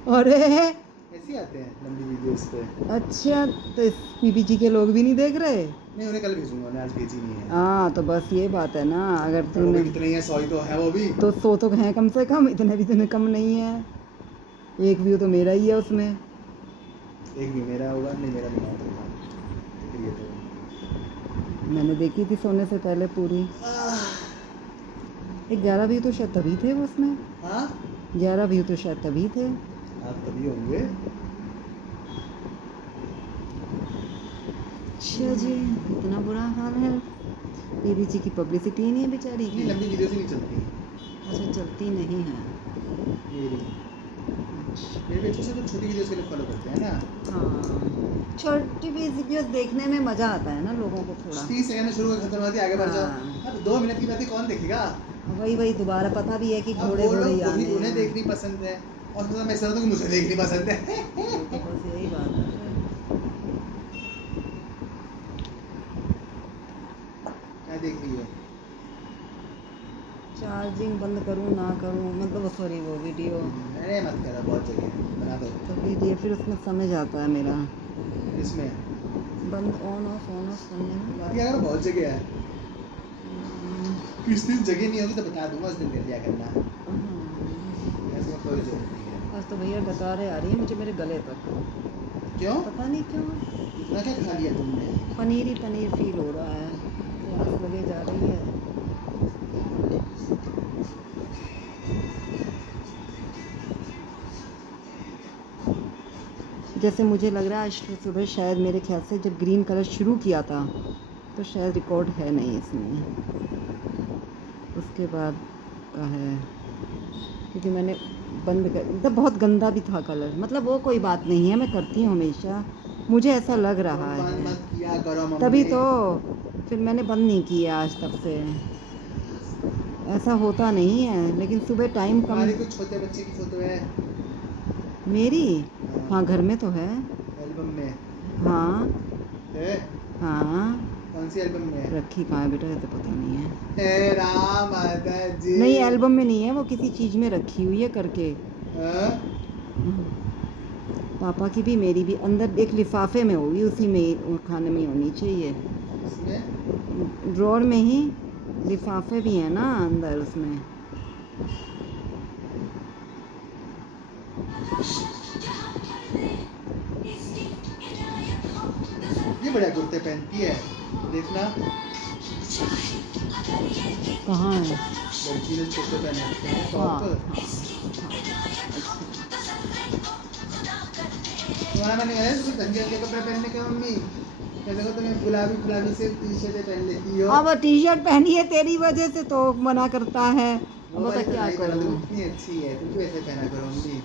अरे ऐसे आते हैं लंबी वीडियोस पे। अच्छा, तो इस पीपीजी के लोग भी नहीं देख रहे? नहीं, उन्हें कल भेजूंगा, उन्हें आज भेजी नहीं है। हाँ तो बस ये बात है ना, अगर पर वो तूने भी कितने ही है, 100 ही तो है वो भी। तो 100 तो हैं कम से कम, इतने भी इतने कम नहीं है। एक व्यू तो मेरा ही है उसमें। एक भी मेरा होगा, नहीं मेरा नहीं होगा। फिर ये तो मैंने देखी थी सोने से पहले पूरी। 11 व्यू तो शायद तभी थे वो उसमें। हाँ 11 व्यू तो शायद तभी थे। आप तभी होंगे। अच्छा जी, इतना बुरा हाल है। पीबीजी की पब्लिसिटी ही नहीं है बेचारी इतनी की। लंबी वीडियोस ही नहीं चलती अच्छा, चलती नहीं है। मेरी। मेरे बच्चों से तो छोटी वीडियोस के लिए फॉलो करते हैं ना। हाँ, छोटी वीडियोस देखने में मज़ा आता है ना लोगों को थोड़ा। 30 सेकंड में शुरू कर खत्म होती है, आगे बढ़ जाओ। हाँ। अब 2 मिनट की बातें कौन देखेगा? वही दोबारा पता भी है कि अब घोड़े वो घोड़े लोग ही आने वही उन्हें हैं। देखनी पसंद है और मतलब मैं ऐसा होता कि मुझे देखनी पसंद है। तो बस यही बात है। क्या देख रही है? चार्जिंग बंद करूँ ना करूँ, मतलब सॉरी वो वीडियो। अरे मत करो, बहुत जगह है, बना दो। तो वीडियो फिर उसमें समय जाता है मेरा, इसमें बंद ऑन ऑफ करने में। बाकी अगर बहुत जगह है, किस दिन जगह नहीं होगी तो बता दूंगा, उस दिन कर लिया करना। ऐसे में कोई जरूरत नहीं है। आज तो भैया डकारे आ रही है मुझे मेरे गले तक। क्यों? पता नहीं क्यों, इतना क्या खा लिया तुमने? पनीर ही पनीर फील हो रहा है, प्यास लगे जा रही है। जैसे मुझे लग रहा है आज सुबह शायद मेरे ख्याल से जब ग्रीन कलर शुरू किया था तो शायद रिकॉर्ड है नहीं इसमें, उसके बाद का है, क्योंकि मैंने बंद कर, मतलब बहुत गंदा भी था कलर। मतलब वो कोई बात नहीं है, मैं करती हूँ हमेशा, मुझे ऐसा लग रहा तुम बंद है मत किया करो मम्मी। तभी तो फिर मैंने बंद नहीं किया आज तब से। ऐसा होता नहीं है, लेकिन सुबह टाइम कम। तुम्हारी कोई छोटे बच्चे की फोटो है? मेरी? हाँ घर में तो है। एल्बम में हाँ है? हाँ, कौन सी एल्बम में है? रखी कहाँ है बेटा, ये तो पता नहीं है। हे राम माता जी। नहीं एल्बम में नहीं है, वो किसी चीज़ में रखी हुई है करके। हाँ? पापा की भी मेरी भी अंदर एक लिफाफे में होगी, उसी में खाने में होनी चाहिए, इसमें ड्रॉर में ही। लिफाफे भी हैं ना अंदर उसमें। ये बढ़िया कुर्ते पहनती है, देखना। कहाँ है? लड़की ने कुर्ते पहने होते हैं, हाँ, टॉप। हाँ, हाँ। तुम्हारा मन है कुछ ढंग के कपड़े पहनने के मम्मी? क्या देखो तुम्हें गुलाबी से टी शर्टें पहन लेती हो। अब टी शर्ट पहनी है तेरी वजह से तो मना करता है। अब वो बता वाली तो क्या नहीं पहना, तुम करूँ। इतनी अच्छी है, तुम क्यों ऐसे पहना करो मम्मी?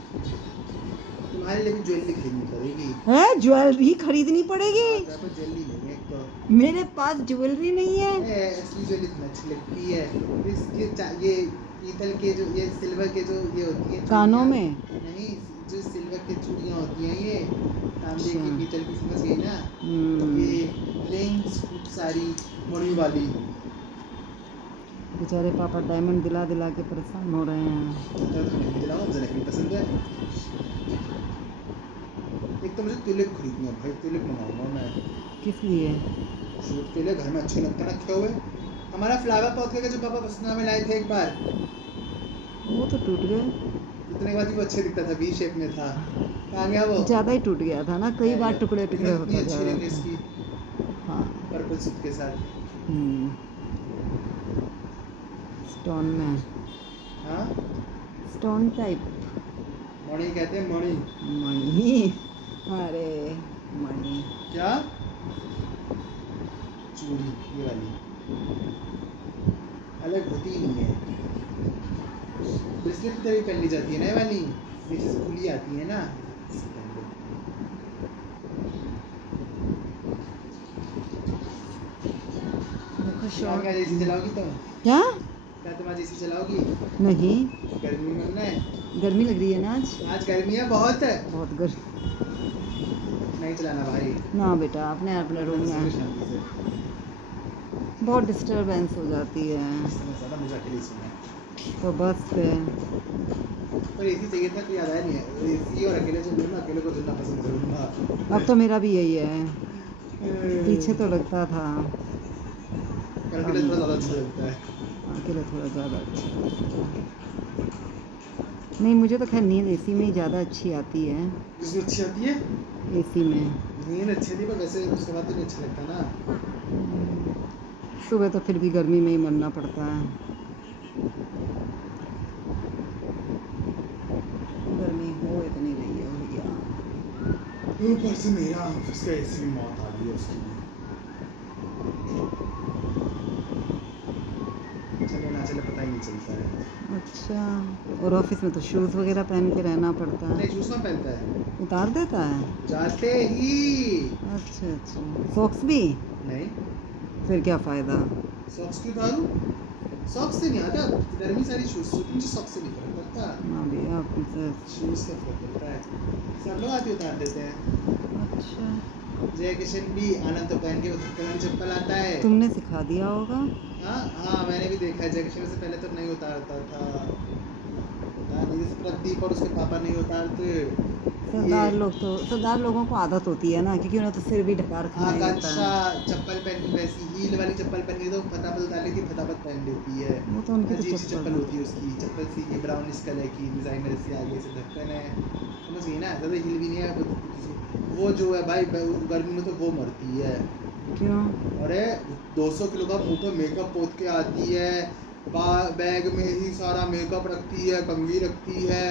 तुम्हारे लिए भी ज्वेलरी खरीदनी पड़ेगी। है ज्वेलरी खरीदनी पड़ेगी। तो ज्वेलरी नहीं है एक तो। मेरे पास ज्वेलरी नहीं है। असली ज्वेलरी इतनी अच्छी लगती है। ये पीतल के जो ये सिल्वर के जो ये होती है कानों में नहीं, जो सिल्वर की चूड़ियाँ होती हैं ये तांबे की अच्छा। पीतल की, समझ गई ना? ये रिंग्स खूब सारी मणि वाली। बेचारे पापा डायमंड दिला दिला के परेशान हो रहे हैं। दिलाओ, मुझे नहीं पसंद है। एक तो मुझे ट्यूलिप खरीदनी है भाई, ट्यूलिप मंगाऊंगा मैं। किस लिए? शूट के लिए, घर में अच्छे लगते हैं रखे हुए। हमारा फ्लावर पॉट का जो पापा पसंद में लाए थे एक बार, वो तो टूट गए। इतने बाद वो अच्छे दिखता था, वी शेप में था। कहाँ गया वो? ज़्यादा ही टूट गया था ना, कई बार टुकड़े टुकड़े इतनी होता अच्छी जा रिंग रहा इसकी, था। हाँ। पर्पल सूट के साथ। स्टोन में, हाँ, स्टोन टाइप मणि कहते हैं, मणि। मणि। अरे मणि क्या? चूड़ी ये वाली अलग होती ही नहीं है। ब्रेसलेट की तरह पहन ली जाती है ना ये वाली, नीचे से खुली आती है ना। देखो क्या शॉर्ट। क्या जैसी चलाओगी तुम? क्या? क्या तुम आज जैसी चलाओगी? नहीं, गर्मी में ना है। गर्मी लग रही है ना आज। आज गर्मी है बहुत है। बहुत गर्मी। नहीं चलाना भाई। ना बेटा, अपने अपने रूम में शांति से। बहुत डिस्टरबेंस हो जाती है, इसमें ज़्यादा मुझे अकेले सोना है। तो बस फिर पर एसी चाहिए था तो याद आया नहीं है। एसी और अकेले जो ना, अकेले को सुनना पसंद करूँगा। अब तो मेरा भी यही है। पीछे तो लगता था अकेले थोड़ा ज़्यादा अच्छा लगता है। अकेले थोड़ा ज़्यादा अच्छा लगता है। नहीं, मुझे तो खैर नींद एसी में ही ज़्यादा अच्छी आती है। इसमें अच्छी आती है एसी में नींद, अच्छी थी पर वैसे उसके बाद तो नहीं अच्छा लगता ना। सुबह तो फिर भी गर्मी में ही मरना पड़ता है। गर्मी हो इतनी रही है भैया। ऊपर से मेरा ऑफिस का एसी में मौत आ गई है उसकी। चले ना चले पता ही नहीं चलता है। अच्छा, और ऑफिस में तो शूज़ वगैरह पहन के रहना पड़ता है। नहीं, जूस ना पहनता है, उतार देता है? जाते ही। अच्छा अच्छा, सॉक्स भी? नहीं, फिर क्या फ़ायदा? सॉक्स क्यों उतारूं? सॉक्स से नहीं आता, गर्मी सारी शूज से, मुझे सॉक्स से नहीं फर्क पड़ता। हाँ भैया, आपसे। शूज से फर्क पड़ता है, सब लोग आते उतार देते हैं। अच्छा, जय किशन भी, आनंद तो पहन के वो धक्के वाली चप्पल आता है। तुमने सिखा दिया होगा। हाँ हाँ, मैंने भी देखा है, जय किशन से पहले तो नहीं उतारता था। पता नहीं, जैसे प्रदीप और उसके पापा नहीं उतारते। सरदार लोगों को आदत होती है ना, क्योंकि उन्हें तो सिर भी ढका रखना ही होता आकांक्षा है। चप्पल पहन के वैसी हील वाली चप्पल पहन के तो फटाफट उतार लेती, फटाफट पहन लेती है। वो तो उनकी तो अजीब सी चप्पल चप्पल होती है उसकी। चप्पल सी ये ब्राउनिश कलर की, डिजाइनर से आगे से ढक्कन है, समझ गई ना? ज़्यादा हिल भी नहीं है वो जो है भाई, गर्मी में तो वो मरती है। क्यों? अरे 200 किलो का मुँह पे मेकअप पोत के आती है, बैग में ही सारा मेकअप रखती है, कंघी रखती है,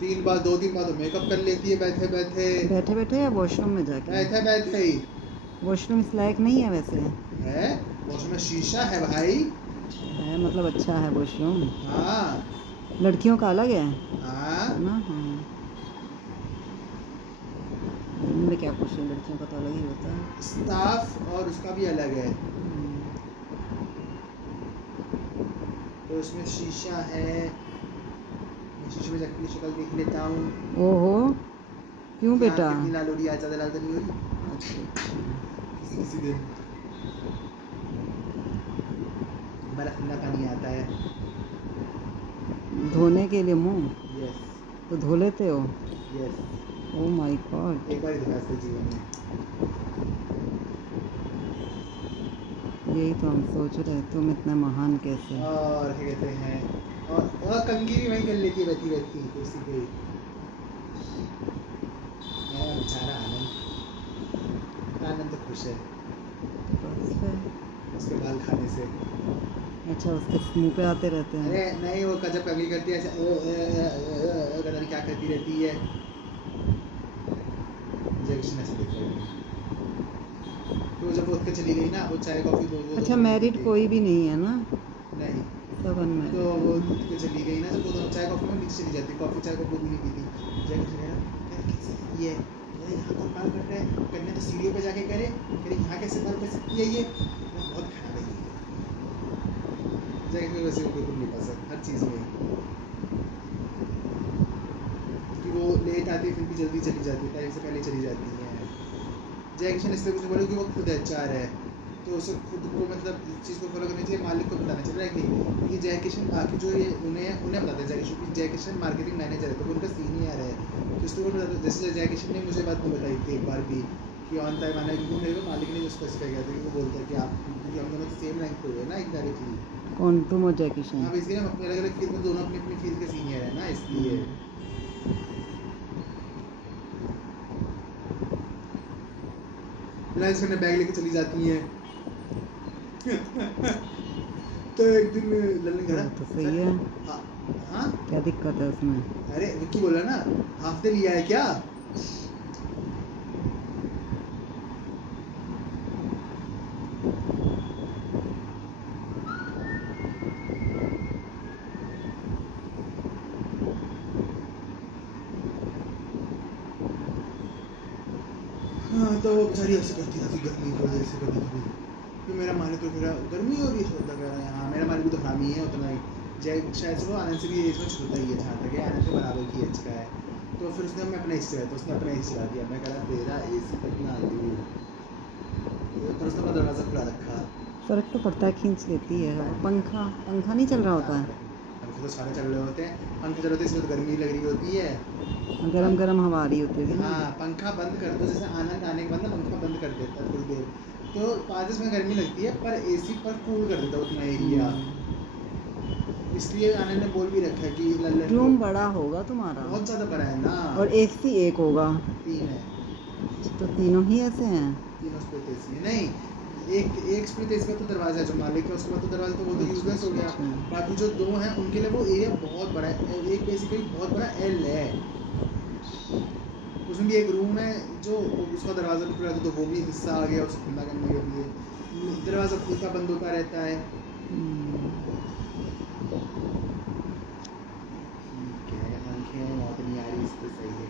2 दिन बाद तो मेकअप कर लेती है बैठे बैठे। बैठे बैठे या वॉशरूम में जाके? बैठे बैठे ही वॉशरूम इस लायक नहीं है वैसे। है, वॉशरूम में शीशा है भाई। है मतलब अच्छा है वॉशरूम। हाँ लड़कियों का अलग है हाँ, ना? हाँ, मैं क्या पूछ रही हूँ, लड़कियों का तो अलग ही होता है। स्टाफ और उसका भी अलग है। तो उसमें शीशा है, मैं शीशे में जाके अपनी शक्ल देख लेता हूँ। ओहो, क्यों बेटा? कितनी लाल हो रही है, ज़्यादा लाल तो नहीं हो रही अच्छा, किसी दिन। बड़ा ठंडा पानी आता है। धोने के लिए मुंह यस तो धो लेते हो? यस, ओ माय गॉड, एक बार ही धोया अपने जीवन में। यही तो हम सोच रहे, तुम इतना महान कैसे? और क्या कहते हैं, और कंघी भी वहीं कर लेती है बैठी बैठी कुर्सी पे। मेरा बेचारा आनंद, आनंद तो खुश है बस फिर। उसके बाल खाने से। अच्छा, उसके मुंह पे आते रहते हैं? अरे नहीं, वो जब कंघी करती है ऐसे पता नहीं क्या करती रहती है। जैक्शन ऐसे देख रही है। तो जब वो उठ के चली गई ना, वो चाय कॉफी वो अच्छा दोनों मैरिड पीती। कोई भी नहीं है ना, नहीं, सब तो अनमैरिड। वो उठ के चली गई ना, जब वो दोनों चाय कॉफी में नीचे चली जाती, कॉफी चाय कॉफी भी नहीं पीती। जैक्शन कह रहा यार कैसे ये यहाँ कौन बाल कट रहा है, करने तो सीढ़ियों पे जाके करे, कह रही यहाँ कैसे बाल कर सकती है ये, बहुत खराब है ये। जैक में वैसे वो बिल्कुल नहीं पसंद हर चीज़ में, कि वो लेट आती है फिर भी जल्दी चली जाती है, टाइम से पहले चली जाती है। जैक्शन इसलिए कुछ बोले कि वो खुद HR है, तो उसे खुद को मतलब इस चीज़ को फॉलो करनी चाहिए, मालिक को बताना चाहिए राइट नहीं, क्योंकि जैकिशन बाकी जो ये उन्हें बताते हैं, जैकिशन मार्केटिंग मैनेजर है तो वो उनका सीनियर है, तो इसलिए वो बताते, जैसे जैकिशन ने मुझे बात नहीं बताई थी एक बार भी कि ऑन टाइम आना है, क्योंकि मेरे को मालिक ने जो स्पेसिफाई किया था कि वो बोलता है कि आप, क्योंकि हम दोनों सेम रैंक पे हुए ना इनडायरेक्टली। कौन तुम और जैकिशन? हाँ बेसिकली हम अपने अलग अलग फील्ड में दोनों अपनी अपनी फील्ड के सीनियर है ना, इसलिए। लंच करने बैग लेके चली जाती हैं। तो एक दिन ललन कह रहा तो सही है, हाँ हाँ, क्या दिक्कत है उसमें? अरे विक्की बोला ना हाफ डे लिया है क्या। हाँ तो वो बेचारी ऐसे करती रहती गर्मी की वजह से कभी कभी, फिर मेरा मालिक तो कह रहा गर्मी हो रही है, छोटा कह रहा है हाँ, मेरा मालिक भी तो हरामी है उतना ही, जय शायद से वो आनंद से भी एज में छोटा ही है, जहाँ तक है आनंद के बराबर की एज का है। तो फिर उसने मैं अपना एसी चलाया, तो उसने अपना एसी चला दिया, मैं कह रहा तेरा एसी तक ना आती, पर उसने अपना दरवाज़ा खुला रखा। फर्क तो पड़ता है, खींच लेती है। पंखा पंखा नहीं चल रहा होता है, पंखे तो सारे चल रहे होते हैं, पंखे चल रहे होते हैं इसमें तो गर्मी लग रही होती है, गरम गरम हवा आ रही होती है ना। हाँ पंखा बंद कर दो, जैसे आनंद आने के बाद ना पंखा बंद कर देता है थोड़ी देर, तो 5-10 मिनट गर्मी लगती है, पर एसी पर कूल कर देता है उतना एरिया। इसलिए आनंद ने बोल भी रखा है कि लल्लन रूम बड़ा होगा तुम्हारा, बहुत ज़्यादा बड़ा है ना, और AC एक होगा, 3 है, तो तीनों ही ऐसे हैं। 3 स्प्लिट एसी है, नहीं एक स्प्लिट एसी का तो दरवाजा है जो मालिक है, उसके बाद तो दरवाजा तो वो तो यूजलेस हो गया, बाकी जो 2 हैं उनके लिए वो एरिया बहुत बड़ा है, एक बेसिकली बहुत बड़ा L है, उसमें भी एक रूम है जो उसका दरवाज़ा भी खुला था, तो वो भी हिस्सा आ गया उसे खुला करने के लिए, दरवाज़ा खुलता बंद होता रहता है। ठीक है, पंखे हैं, मौत नहीं आ रही, इस पे सही है।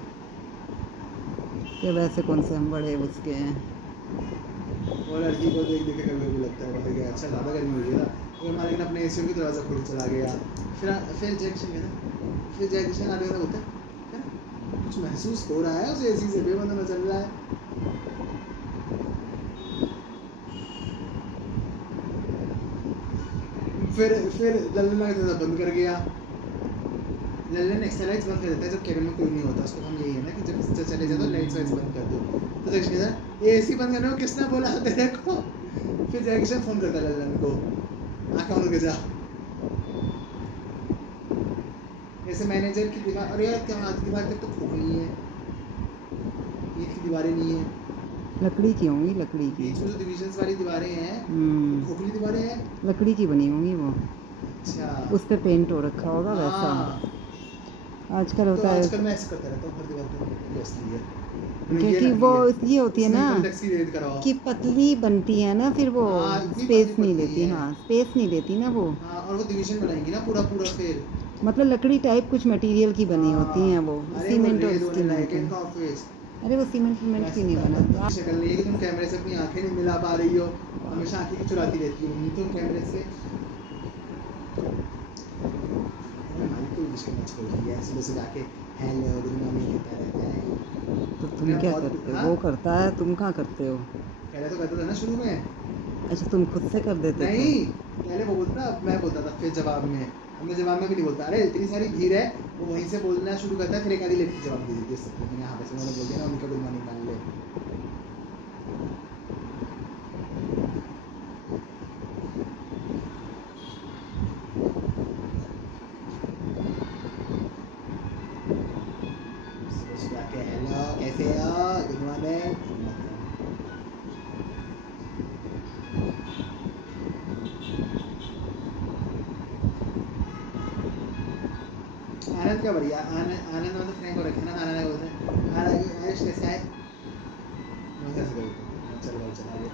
ये वैसे कौन से हम बड़े उसके हैं। और लड़की को देख देख के कभी कभी लगता है भाई कि अच्छा ज़्यादा गर्मी हो गई ना, तो मालिक ने अपने एसी की दरवाज़ा खोल चला गया, फिर जैक्शन कहना, फिर जैक्शन आने का होता है कुछ महसूस हो रहा है उस एसी से, बेबंद में चल रहा है। फिर लल्लन का दरवाज़ा बंद कर गया, लल्लन एक्स्ट्रा लाइट्स बंद कर देता है जब केबिन में कोई नहीं होता, उसको हम यही है ना कि जब चले जाए तो लाइट्स वाइट्स बंद कर दो, तो जैक्शन कहता है एसी बंद करने को किसने बोला तेरे को। फिर जैक्शन फ़ोन करता है लल्लन को, आँखें बंद कर जा, ऐसे मैनेजर की दीवार, अरे यार क्या आधी दीवार तक तो खोखली है, ईंट की दीवारें नहीं है, लकड़ी की होंगी, लकड़ी की। बीच में जो डिविजन्स वाली दीवारें हैं खोखली दीवारें हैं, लकड़ी की बनी होंगी वो, अच्छा उस पे पेंट हो रखा होगा वैसा। हाँ, आजकल तो होता है, आजकल मैं ऐसे करता रहता हूँ, हर दीवार पे व्यस्ती है, क्योंकि वो ये होती है ना की रेड कराओ, कि पतली बनती है ना, फिर वो हाँ, इतनी स्पेस पतली नहीं पतली लेती। है। हाँ स्पेस नहीं लेती ना वो, हाँ, और वो डिवीजन बनाएंगी ना पूरा पूरा, फिर मतलब लकड़ी टाइप कुछ मटेरियल की बनी होती हैं वो, अरे सीमेंट और रेड होने लायक है सीमेंट। इनका ऑफिस, अरे वो सीमेंट की नहीं बना। शक्ल नहीं है कि तुम कैमरे से अपनी आंखें नहीं मिला पा रही हो, हमेशा आंखें की चुराती रहती हो नहीं तुम कैमरे से। हमारी कोई मुश्किल मत छोड़ती है, सुबह से जाके हेलो गुड मॉर्निंग कहता रहता है। तो तुम क्या करते हो? वो करता है, तुम कहाँ करते हो? पहले तो करता था ना शुरू में। अच्छा तुम खुद से कर देते थे? नहीं, पहले वो बोलता, मैं बोलता था, फिर जवाब में, अब मैं जवाब में भी नहीं बोलता, अरे इतनी सारी भीड़ है, वो वहीं से बोलना शुरू करता है, फिर एक आधी लड़की जवाब दे देती है, मैंने यहाँ पे मैंने बोल दिया ना उनका गुड मॉर्निंग मान ले। हेलो कैसे हो, गुड मॉर्निंग। आनंद का बढ़िया, आनंद मतलब फ्रैंक हो रखा है ना, आनंद बोलते हैं आयुष कैसा है, चल भाई चला ये।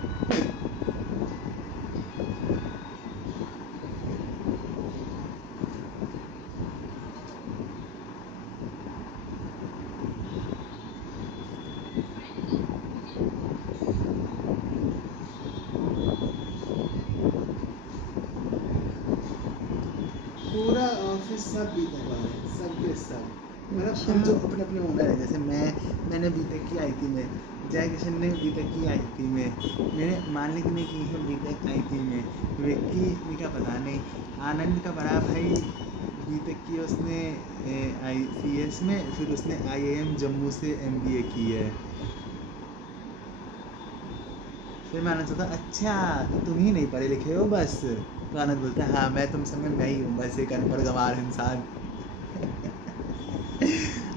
पूरा ऑफिस सब बीटेक वाले हैं, सब के सब। मतलब हम जो अपने अपने ओनर है, जैसे मैंने बीटेक की आईटी में, जय किशन ने बीटेक की आईटी में, मैंने मालिक ने की है बीटेक आईटी में, विक्की का पता नहीं, आनंद का बड़ा भाई बीटेक की उसने ICS में, फिर उसने IIM जम्मू से MBA की है। फिर मैंने सोचा अच्छा तो तुम ही नहीं पढ़े लिखे हो बस। तो आनंद बोलता है हाँ मैं तुम समय मैं ही हूँ बस एक अनपढ़ गंवार इंसान।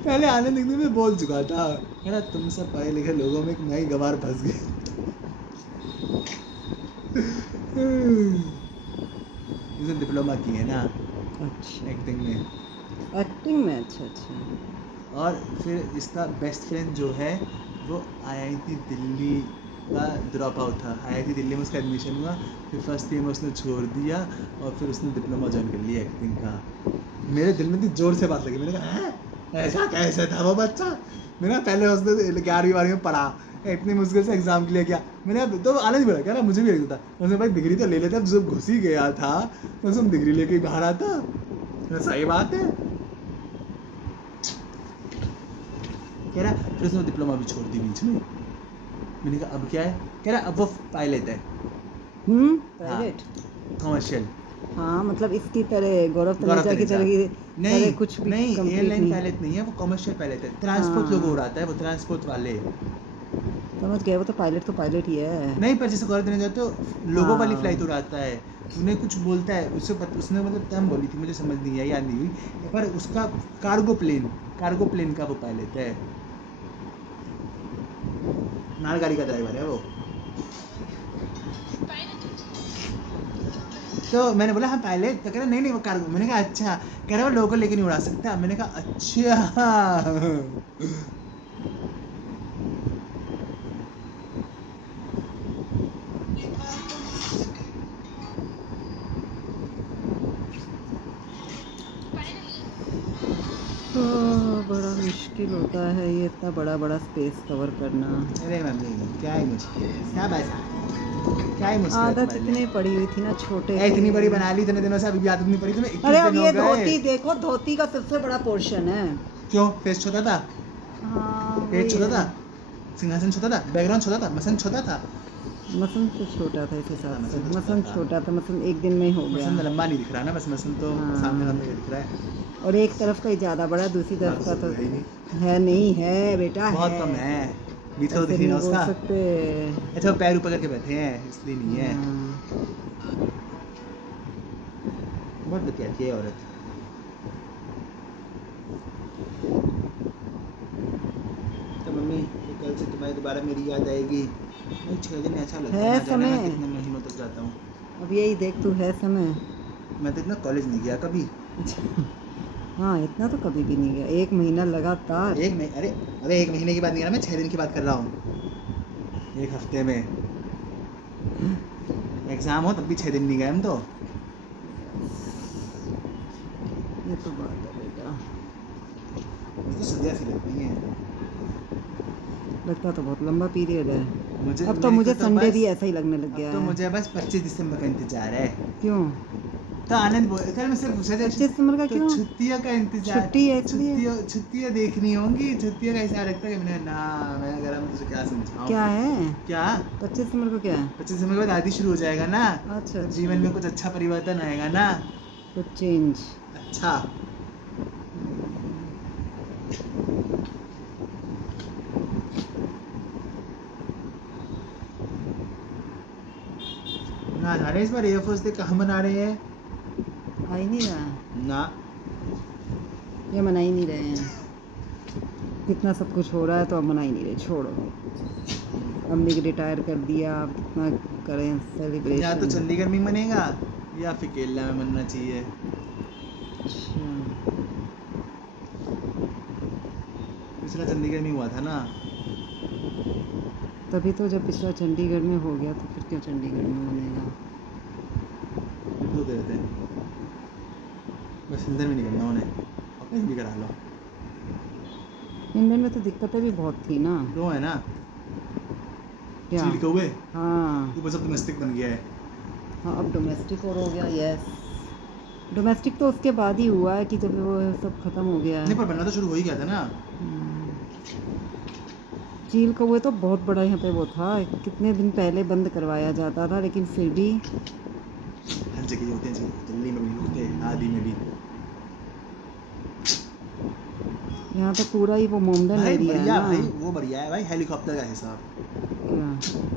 पहले आनंद एक दिन में बोल चुका था, है ना, तुम सब पढ़े लिखे लोगों में एक मैं ही गंवार फंस गए। इसने डिप्लोमा की है ना अच्छा, एक्टिंग में। एक्टिंग में। अच्छा अच्छा। और फिर इसका बेस्ट फ्रेंड जो है वो IIT दिल्ली का ड्रॉप आउट था। IIT दिल्ली में उसका एडमिशन हुआ, फिर फर्स्ट ईयर में उसने छोड़ दिया और फिर उसने डिप्लोमा ज्वाइन कर लिया एक्टिंग का। मेरे दिल में थी जोर से बात लगी, मैंने कहा हैं ऐसा कैसे था वो बच्चा। मैंने पहले उसने 11वीं में पढ़ा, इतनी मुश्किल से एग्जाम क्लियर किया। मैंने तो आनंद बोला कह रहा मुझे भी लगता था, उसने भाई डिग्री तो ले लेते, अब जब घुस ही गया था तो तुम डिग्री लेके ही बाहर आता। सही बात है कह रहा। फिर उसने डिप्लोमा भी छोड़ दी बीच में। मैंने कहा अब क्या है, कह रहा अब वो पायलट है। प्राइवेट। कमर्शियल। हाँ मतलब इसकी तरह गौरव तनेजा की तरह नहीं कुछ भी नहीं complete एयरलाइन पायलट नहीं है वो, कमर्शियल पायलट है। ट्रांसपोर्ट हाँ। लोगों उड़ाता है वो, ट्रांसपोर्ट वाले। समझ गए, वो तो पायलट ही है। नहीं पर जैसे गौरव तनेजा तो लोगों वाली हाँ। फ्लाइट उड़ाता है, उन्हें कुछ बोलता है उससे उसने मतलब टर्म बोली थी मुझे समझ नहीं आई, याद नहीं हुई, पर उसका कार्गो प्लेन का वो पायलट है, मालगाड़ी का ड्राइवर है वो। तो मैंने बोला हाँ पायलट, तो कह रहा नहीं वो कार्गो। मैंने कहा अच्छा, कह रहा वो लोगों को लेके नहीं उड़ा सकता। मैंने कहा अच्छा। बड़ा मुश्किल होता है ये इतना बड़ा स्पेस कवर करना। अरे मम्मी क्या ही मुश्किल है, सब ऐसा क्या ही मुश्किल है आदत तुम्हारे इतनी लिए। पड़ी हुई थी ना छोटे इतनी से। बड़ी बना ली इतने दिनों से, अभी भी आदत नहीं पड़ी तुम्हें। 21 अरे अब दिन ये हो गए। धोती देखो, धोती का सबसे बड़ा पोर्शन है। क्यों फेस छोटा था, हाँ पेट छोटा वही था, है। सिंहासन छोटा था, बैकग्राउंड छोटा था, मसन छोटा था। मसन तो छोटा था इस हिसाब से, मसन तो मसन छोटा था, मसन एक दिन में ही हो गया। मसन लंबा नहीं दिख रहा ना, बस मसन तो हाँ। सामने दिख रहा है। और एक तरफ का ही ज़्यादा बड़ा, दूसरी तरफ का तो है ही नहीं, है नहीं, है बेटा बहुत है। कम है। बीच तो ऐसे दिख नहीं नहीं रहा बोल उसका। सकते। अच्छा वो पैर ऊपर करके बैठे हैं इसलिए नहीं है। हाँ। बहुत कहती है औरत। तो मम्मी तो कल से तुम्हारी दोबारा मेरी याद आएगी। भाई 6 दिन ऐसा लगता है है ना जाने मैं समय। कितने महीनों तक जाता हूँ। अब यही देख तू, है समय। मैं तो इतना कॉलेज नहीं गया कभी। हाँ इतना तो कभी भी नहीं गया, 1 महीना लगातार। अरे 1 महीने की बात नहीं कर रहा मैं, 6 दिन की बात कर रहा हूँ। 1 हफ्ते में एग्जाम हो तब भी 6 दिन नहीं गए हम तो। ये तो बात है बेटा, मुझे तो सदियाँ सी लगती हैं। लगता तो बहुत लंबा पीरियड है। मुझे अब तो मेरे मुझे को तो संडे बस- भी ऐसा ही लगने लग गया अब तो है। मुझे बस 25 दिसंबर का इंतजार है। क्यों? तो आनंद बोल कल मुझसे पूछा था 25 दिसंबर का तो क्यों? छुट्टियों का इंतजार, छुट्टी है इसलिए। छुट्टियाँ देखनी होंगी, छुट्टियों का हिसाब रखता है कि मैंने ना मैं अगर हम तुझे क्या समझाऊं। क्या है क्या 25 दिसंबर को क्या है? 25 दिसंबर के बाद आदि शुरू हो जाएगा ना, अच्छा, तो जीवन में कुछ अच्छा परिवर्तन आएगा ना। कुछ चेंज। अच्छा ना जा रहे इस बार एयरफोर्स डे कहाँ मना रहे हैं? आ ही नहीं रहा, ना ये मना ही नहीं रहे हैं। कितना सब कुछ हो रहा है तो अब मना ही नहीं रहे, छोड़ो। अम्मी को रिटायर कर दिया, अब कितना करें या तो सेलिब्रेशन। चंडीगढ़ में मनेगा या फिर केरला में मनना चाहिए। अच्छा, पिछला चंडीगढ़ में हुआ था ना। तभी तो जब पिछला चंडीगढ़ में हो गया तो फिर क्यों चंडीगढ़ में बनेगा। तो देते हैं बस इंदर में नहीं करना उन्हें और कहीं भी करा लो। इंडियन में तो दिक्कतें भी बहुत थी ना। दो है ना क्या? चील कौवे हाँ ऊपर सब डोमेस्टिक बन गया है। हाँ, अब डोमेस्टिक और हो गया। यस, डोमेस्टिक तो उसके बाद ही हुआ है कि जब वो सब खत्म हो गया नहीं है। पर बनना तो शुरू हो ही गया था ना। चील कौवे तो बहुत बड़ा यहाँ पे वो था, कितने दिन पहले बंद करवाया जाता था, लेकिन फिर भी हर जगह होते हैं चील, दिल्ली में भी होते हैं, आदि में भी। यहाँ तो पूरा ही वो मोमडन भाई एरिया है बढ़िया ना। भाई वो बढ़िया है भाई हेलीकॉप्टर का हिसाब। क्या?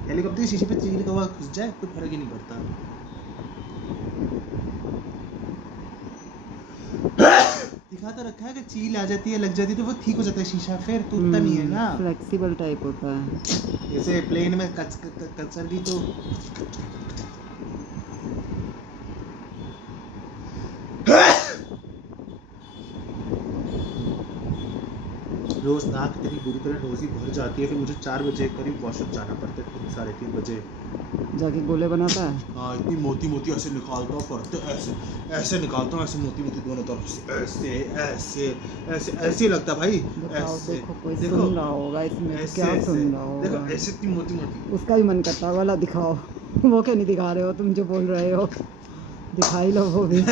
हेलीकॉप्टर की शीशे पे चील कौवा घुस जाए कोई फर्क ही नहीं पड़ता। दिखा तो रखा है कि चील आ जाती है लग जाती है तो वो ठीक हो जाता है शीशा, फिर टूटता नहीं है ना। फ्लेक्सिबल टाइप होता है। जैसे प्लेन में कचर दी तो रोज नाक तेरी बुरी तरह रोज ही भर जाती है, फिर मुझे 4 बजे करीब वॉशअप जाना पड़ता है, 3-3:30 बजे जाके गोले बनाता है। हाँ इतनी मोटी मोटी ऐसे निकालता हूँ पड़ते ऐसे ऐसे निकालता हूँ ऐसे मोटी मोटी दोनों तरफ से ऐसे ऐसे ऐसे ऐसे लगता भाई दिखाओ, ऐसे देखो कोई देखो सुन रहा होगा इसमें, ऐसे क्या ऐसे सुन रहा देखो होगा। ऐसे इतनी मोटी मोटी उसका भी मन करता है वाला दिखाओ। वो क्या नहीं दिखा रहे हो तुम जो बोल रहे हो, दिखा ही लो वो भी।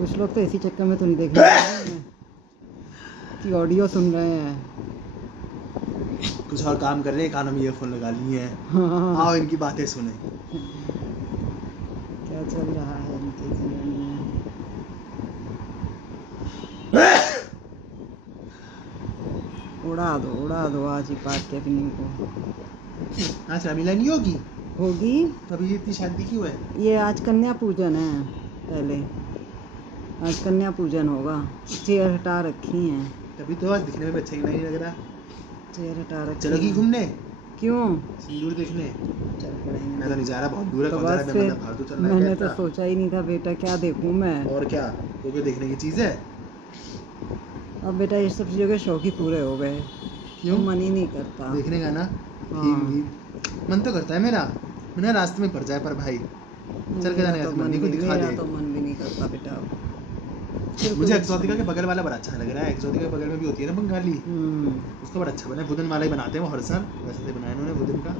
कुछ लोग तो इसी चक्कर में तो नहीं देख रहे हैं कि ऑडियो सुन रहे हैं। कुछ और काम कर रहे हैं, कानों में ईयरफोन लगा लिए हैं। हाँ, आओ इनकी बातें सुने। क्या चल रहा है इनके जीवन में। उड़ा दो आज ही पार्ट के अपनी को। आज रामीला नहीं होगी होगी। तभी इतनी शादी क्यों है? ये आज कन्या पूजन है, पहले आज कन्या पूजन होगा। चेयर हटा रखी हैं। तभी तो आज दिखने में भी अच्छा ही नहीं लग रहा। चेयर हटा रखी चलोगी हैं। घूमने क्यों? सिंदूर देखने? चल पड़ेंगे। मैं तो नहीं जा रहा, बहुत दूर है। तो कौन जा रहा बस है? फिर मैं फालतू चल रहा है मैंने तो क्या? सोचा ही नहीं था बेटा, क्या देखूं मैं। और क्या वो भी देखने की चीज है। अब बेटा ये सब चीज़ों के शौक ही पूरे हो गए, क्यों? तो मन ही नहीं करता। देखने का ना हाँ। ठीक मन तो करता है मेरा बिना रास्ते में पड़ जाए, पर भाई चल के जाने मेरा का तो मन नहीं को दिखा मेरा दे। तो मन भी नहीं करता बेटा। मुझे एक्सोटिका के बगल वाला बड़ा अच्छा लग रहा है। एक्सोटिका के बगल में भी होती है ना बंगाली, उसका बड़ा अच्छा बना है। बुदन वाला ही बनाते हैं वो हर साल, वैसे से बनाया उन्होंने बुदन का।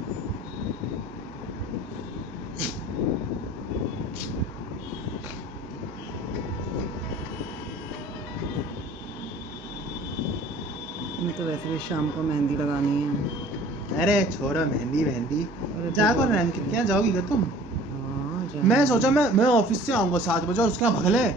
मैं तो वैसे भी शाम को मेहंदी लगानी है। अरे छोड़ो मेहंदी मेहंदी, अरे जाकर देखो। रैंक क्या जाओगी क्या तुम? हाँ, मैं सोचा मैं ऑफिस से आऊँगा 7 बजे और उसके यहाँ भगले।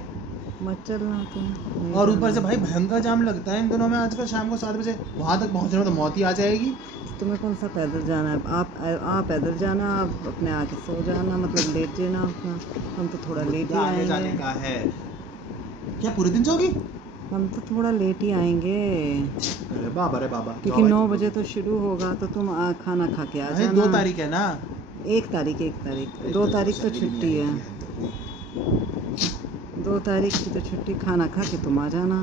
मत चलना तुम, नहीं और ऊपर से जाना। भाई भयंकर जाम लगता है इन दोनों में आजकल। शाम को 7 बजे वहाँ तक पहुँचना तो मौत ही आ जाएगी। तुम्हें कौन सा पैदल जाना है? आप पैदल जाना, आप अपने आके सो जाना, मतलब लेट जाना अपना। हम तो थोड़ा लेट ही आने जाने आएंगे। का है क्या? पूरे दिन जाओगी? हम तो थोड़ा लेट ही आएंगे, अरे बाबा क्योंकि 9 बजे तो शुरू होगा, तो तुम खाना खा के आ भाई जाना। 2 तारीख है ना? 1 तारीख 2 तारीख तो छुट्टी है। 2 तारीख की तो छुट्टी, खाना खा के तुम आ जाना,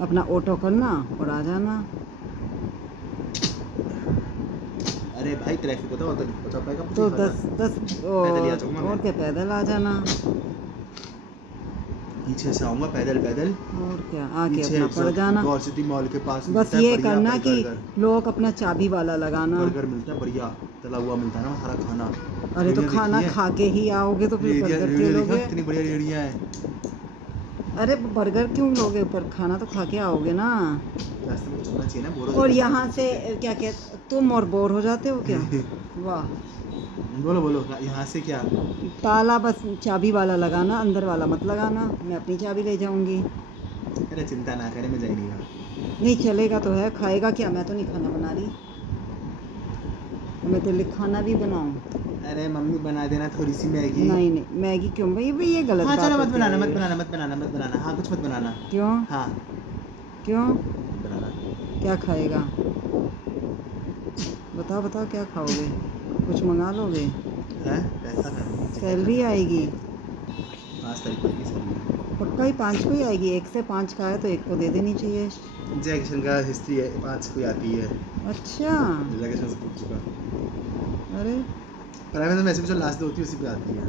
अपना ऑटो करना और आ जाना। अरे भाई ट्रैफिक होता है तो नहीं पहुंचा पाएगा। तो 10 पैदल ही आ जाऊंगा मैं। और क्या, पैदल आ जाना। पीछे से आऊंगा पैदल पैदल। और क्या, आके पीछे अपना पड़ जाना। गौर सिटी मॉल के पास बस मिलता है ये बढ़िया करना कि बर्गर। लोग अपना चाबी वाला लगाना। बर्गर मिलता है बढ़िया, तला हुआ मिलता है ना सारा खाना। अरे तो रेहड़ियाँ खाना देखी हैं? खा के ही आओगे तो फिर रेहड़ियाँ बर्गर क्यों देखा लोगे? कितनी बढ़िया रेहड़ियाँ हैं। अरे बर्गर क्यों लोगे, पर खाना तो खा के आओगे ना। रास्ते में चलना चाहिए ना, बोर हो और जाते हैं। यहाँ से क्या क्या तुम और बोर हो जाते हो क्या? वाह। बोलो बोलो यहाँ से क्या? ताला बस चाबी वाला लगाना, अंदर वाला मत लगाना, मैं अपनी चाबी ले जाऊंगी। अरे चिंता ना करे, मैं जा ही नहीं रहा। नहीं चलेगा तो है, खाएगा क्या? मैं तो नहीं खाना बना रही, मैं तो खाना भी बनाऊं। अरे मम्मी बना देना थोड़ी सी मैगी। नहीं मैगी क्यों भाई, ये गलत हाँ बात चलो मत होती बनाना है। मत बनाना। हाँ कुछ मत बनाना। क्यों? हाँ क्यों? बनाना। क्या खाएगा? बताओ क्या खाओगे? कुछ मंगा लोगे? है पैसा है। सैलरी आएगी। 5 तारीख को आएगी सैलरी। पक्का ही 5 को ही आएगी, 1 से 5 का है तो 1 को दे देनी चाहिए। जैक्शन का हिस्ट्री है 5 को आती है, अच्छा, जैक्शन से पूछ चुका। अरे प्राइवेट में वैसे भी जो लास्ट दो होती है उसी पे आती है,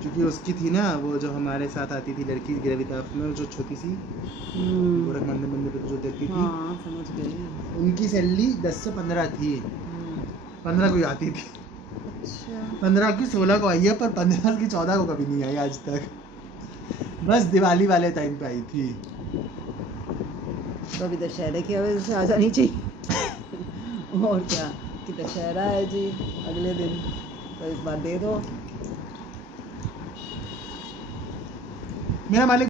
क्योंकि उसकी थी ना वो जो हमारे साथ आती थी लड़की ग्रेविता में, जो छोटी सी गोरख मंदिर मंदिर पे जो देखती थी, हाँ समझ गई। उनकी सैलरी 10 से 15 थी, 15 को ही आती थी। अच्छा 15 की 16 को आई है, पर 15 की 14 को कभी नहीं आई आज तक, बस दिवाली वाले टाइम पे आई थी। तो अभी दशहरे की वजह से आ जानी चाहिए और क्या, कि दशहरा है जी अगले दिन, तो इस बार दे दो। मेरा मालिक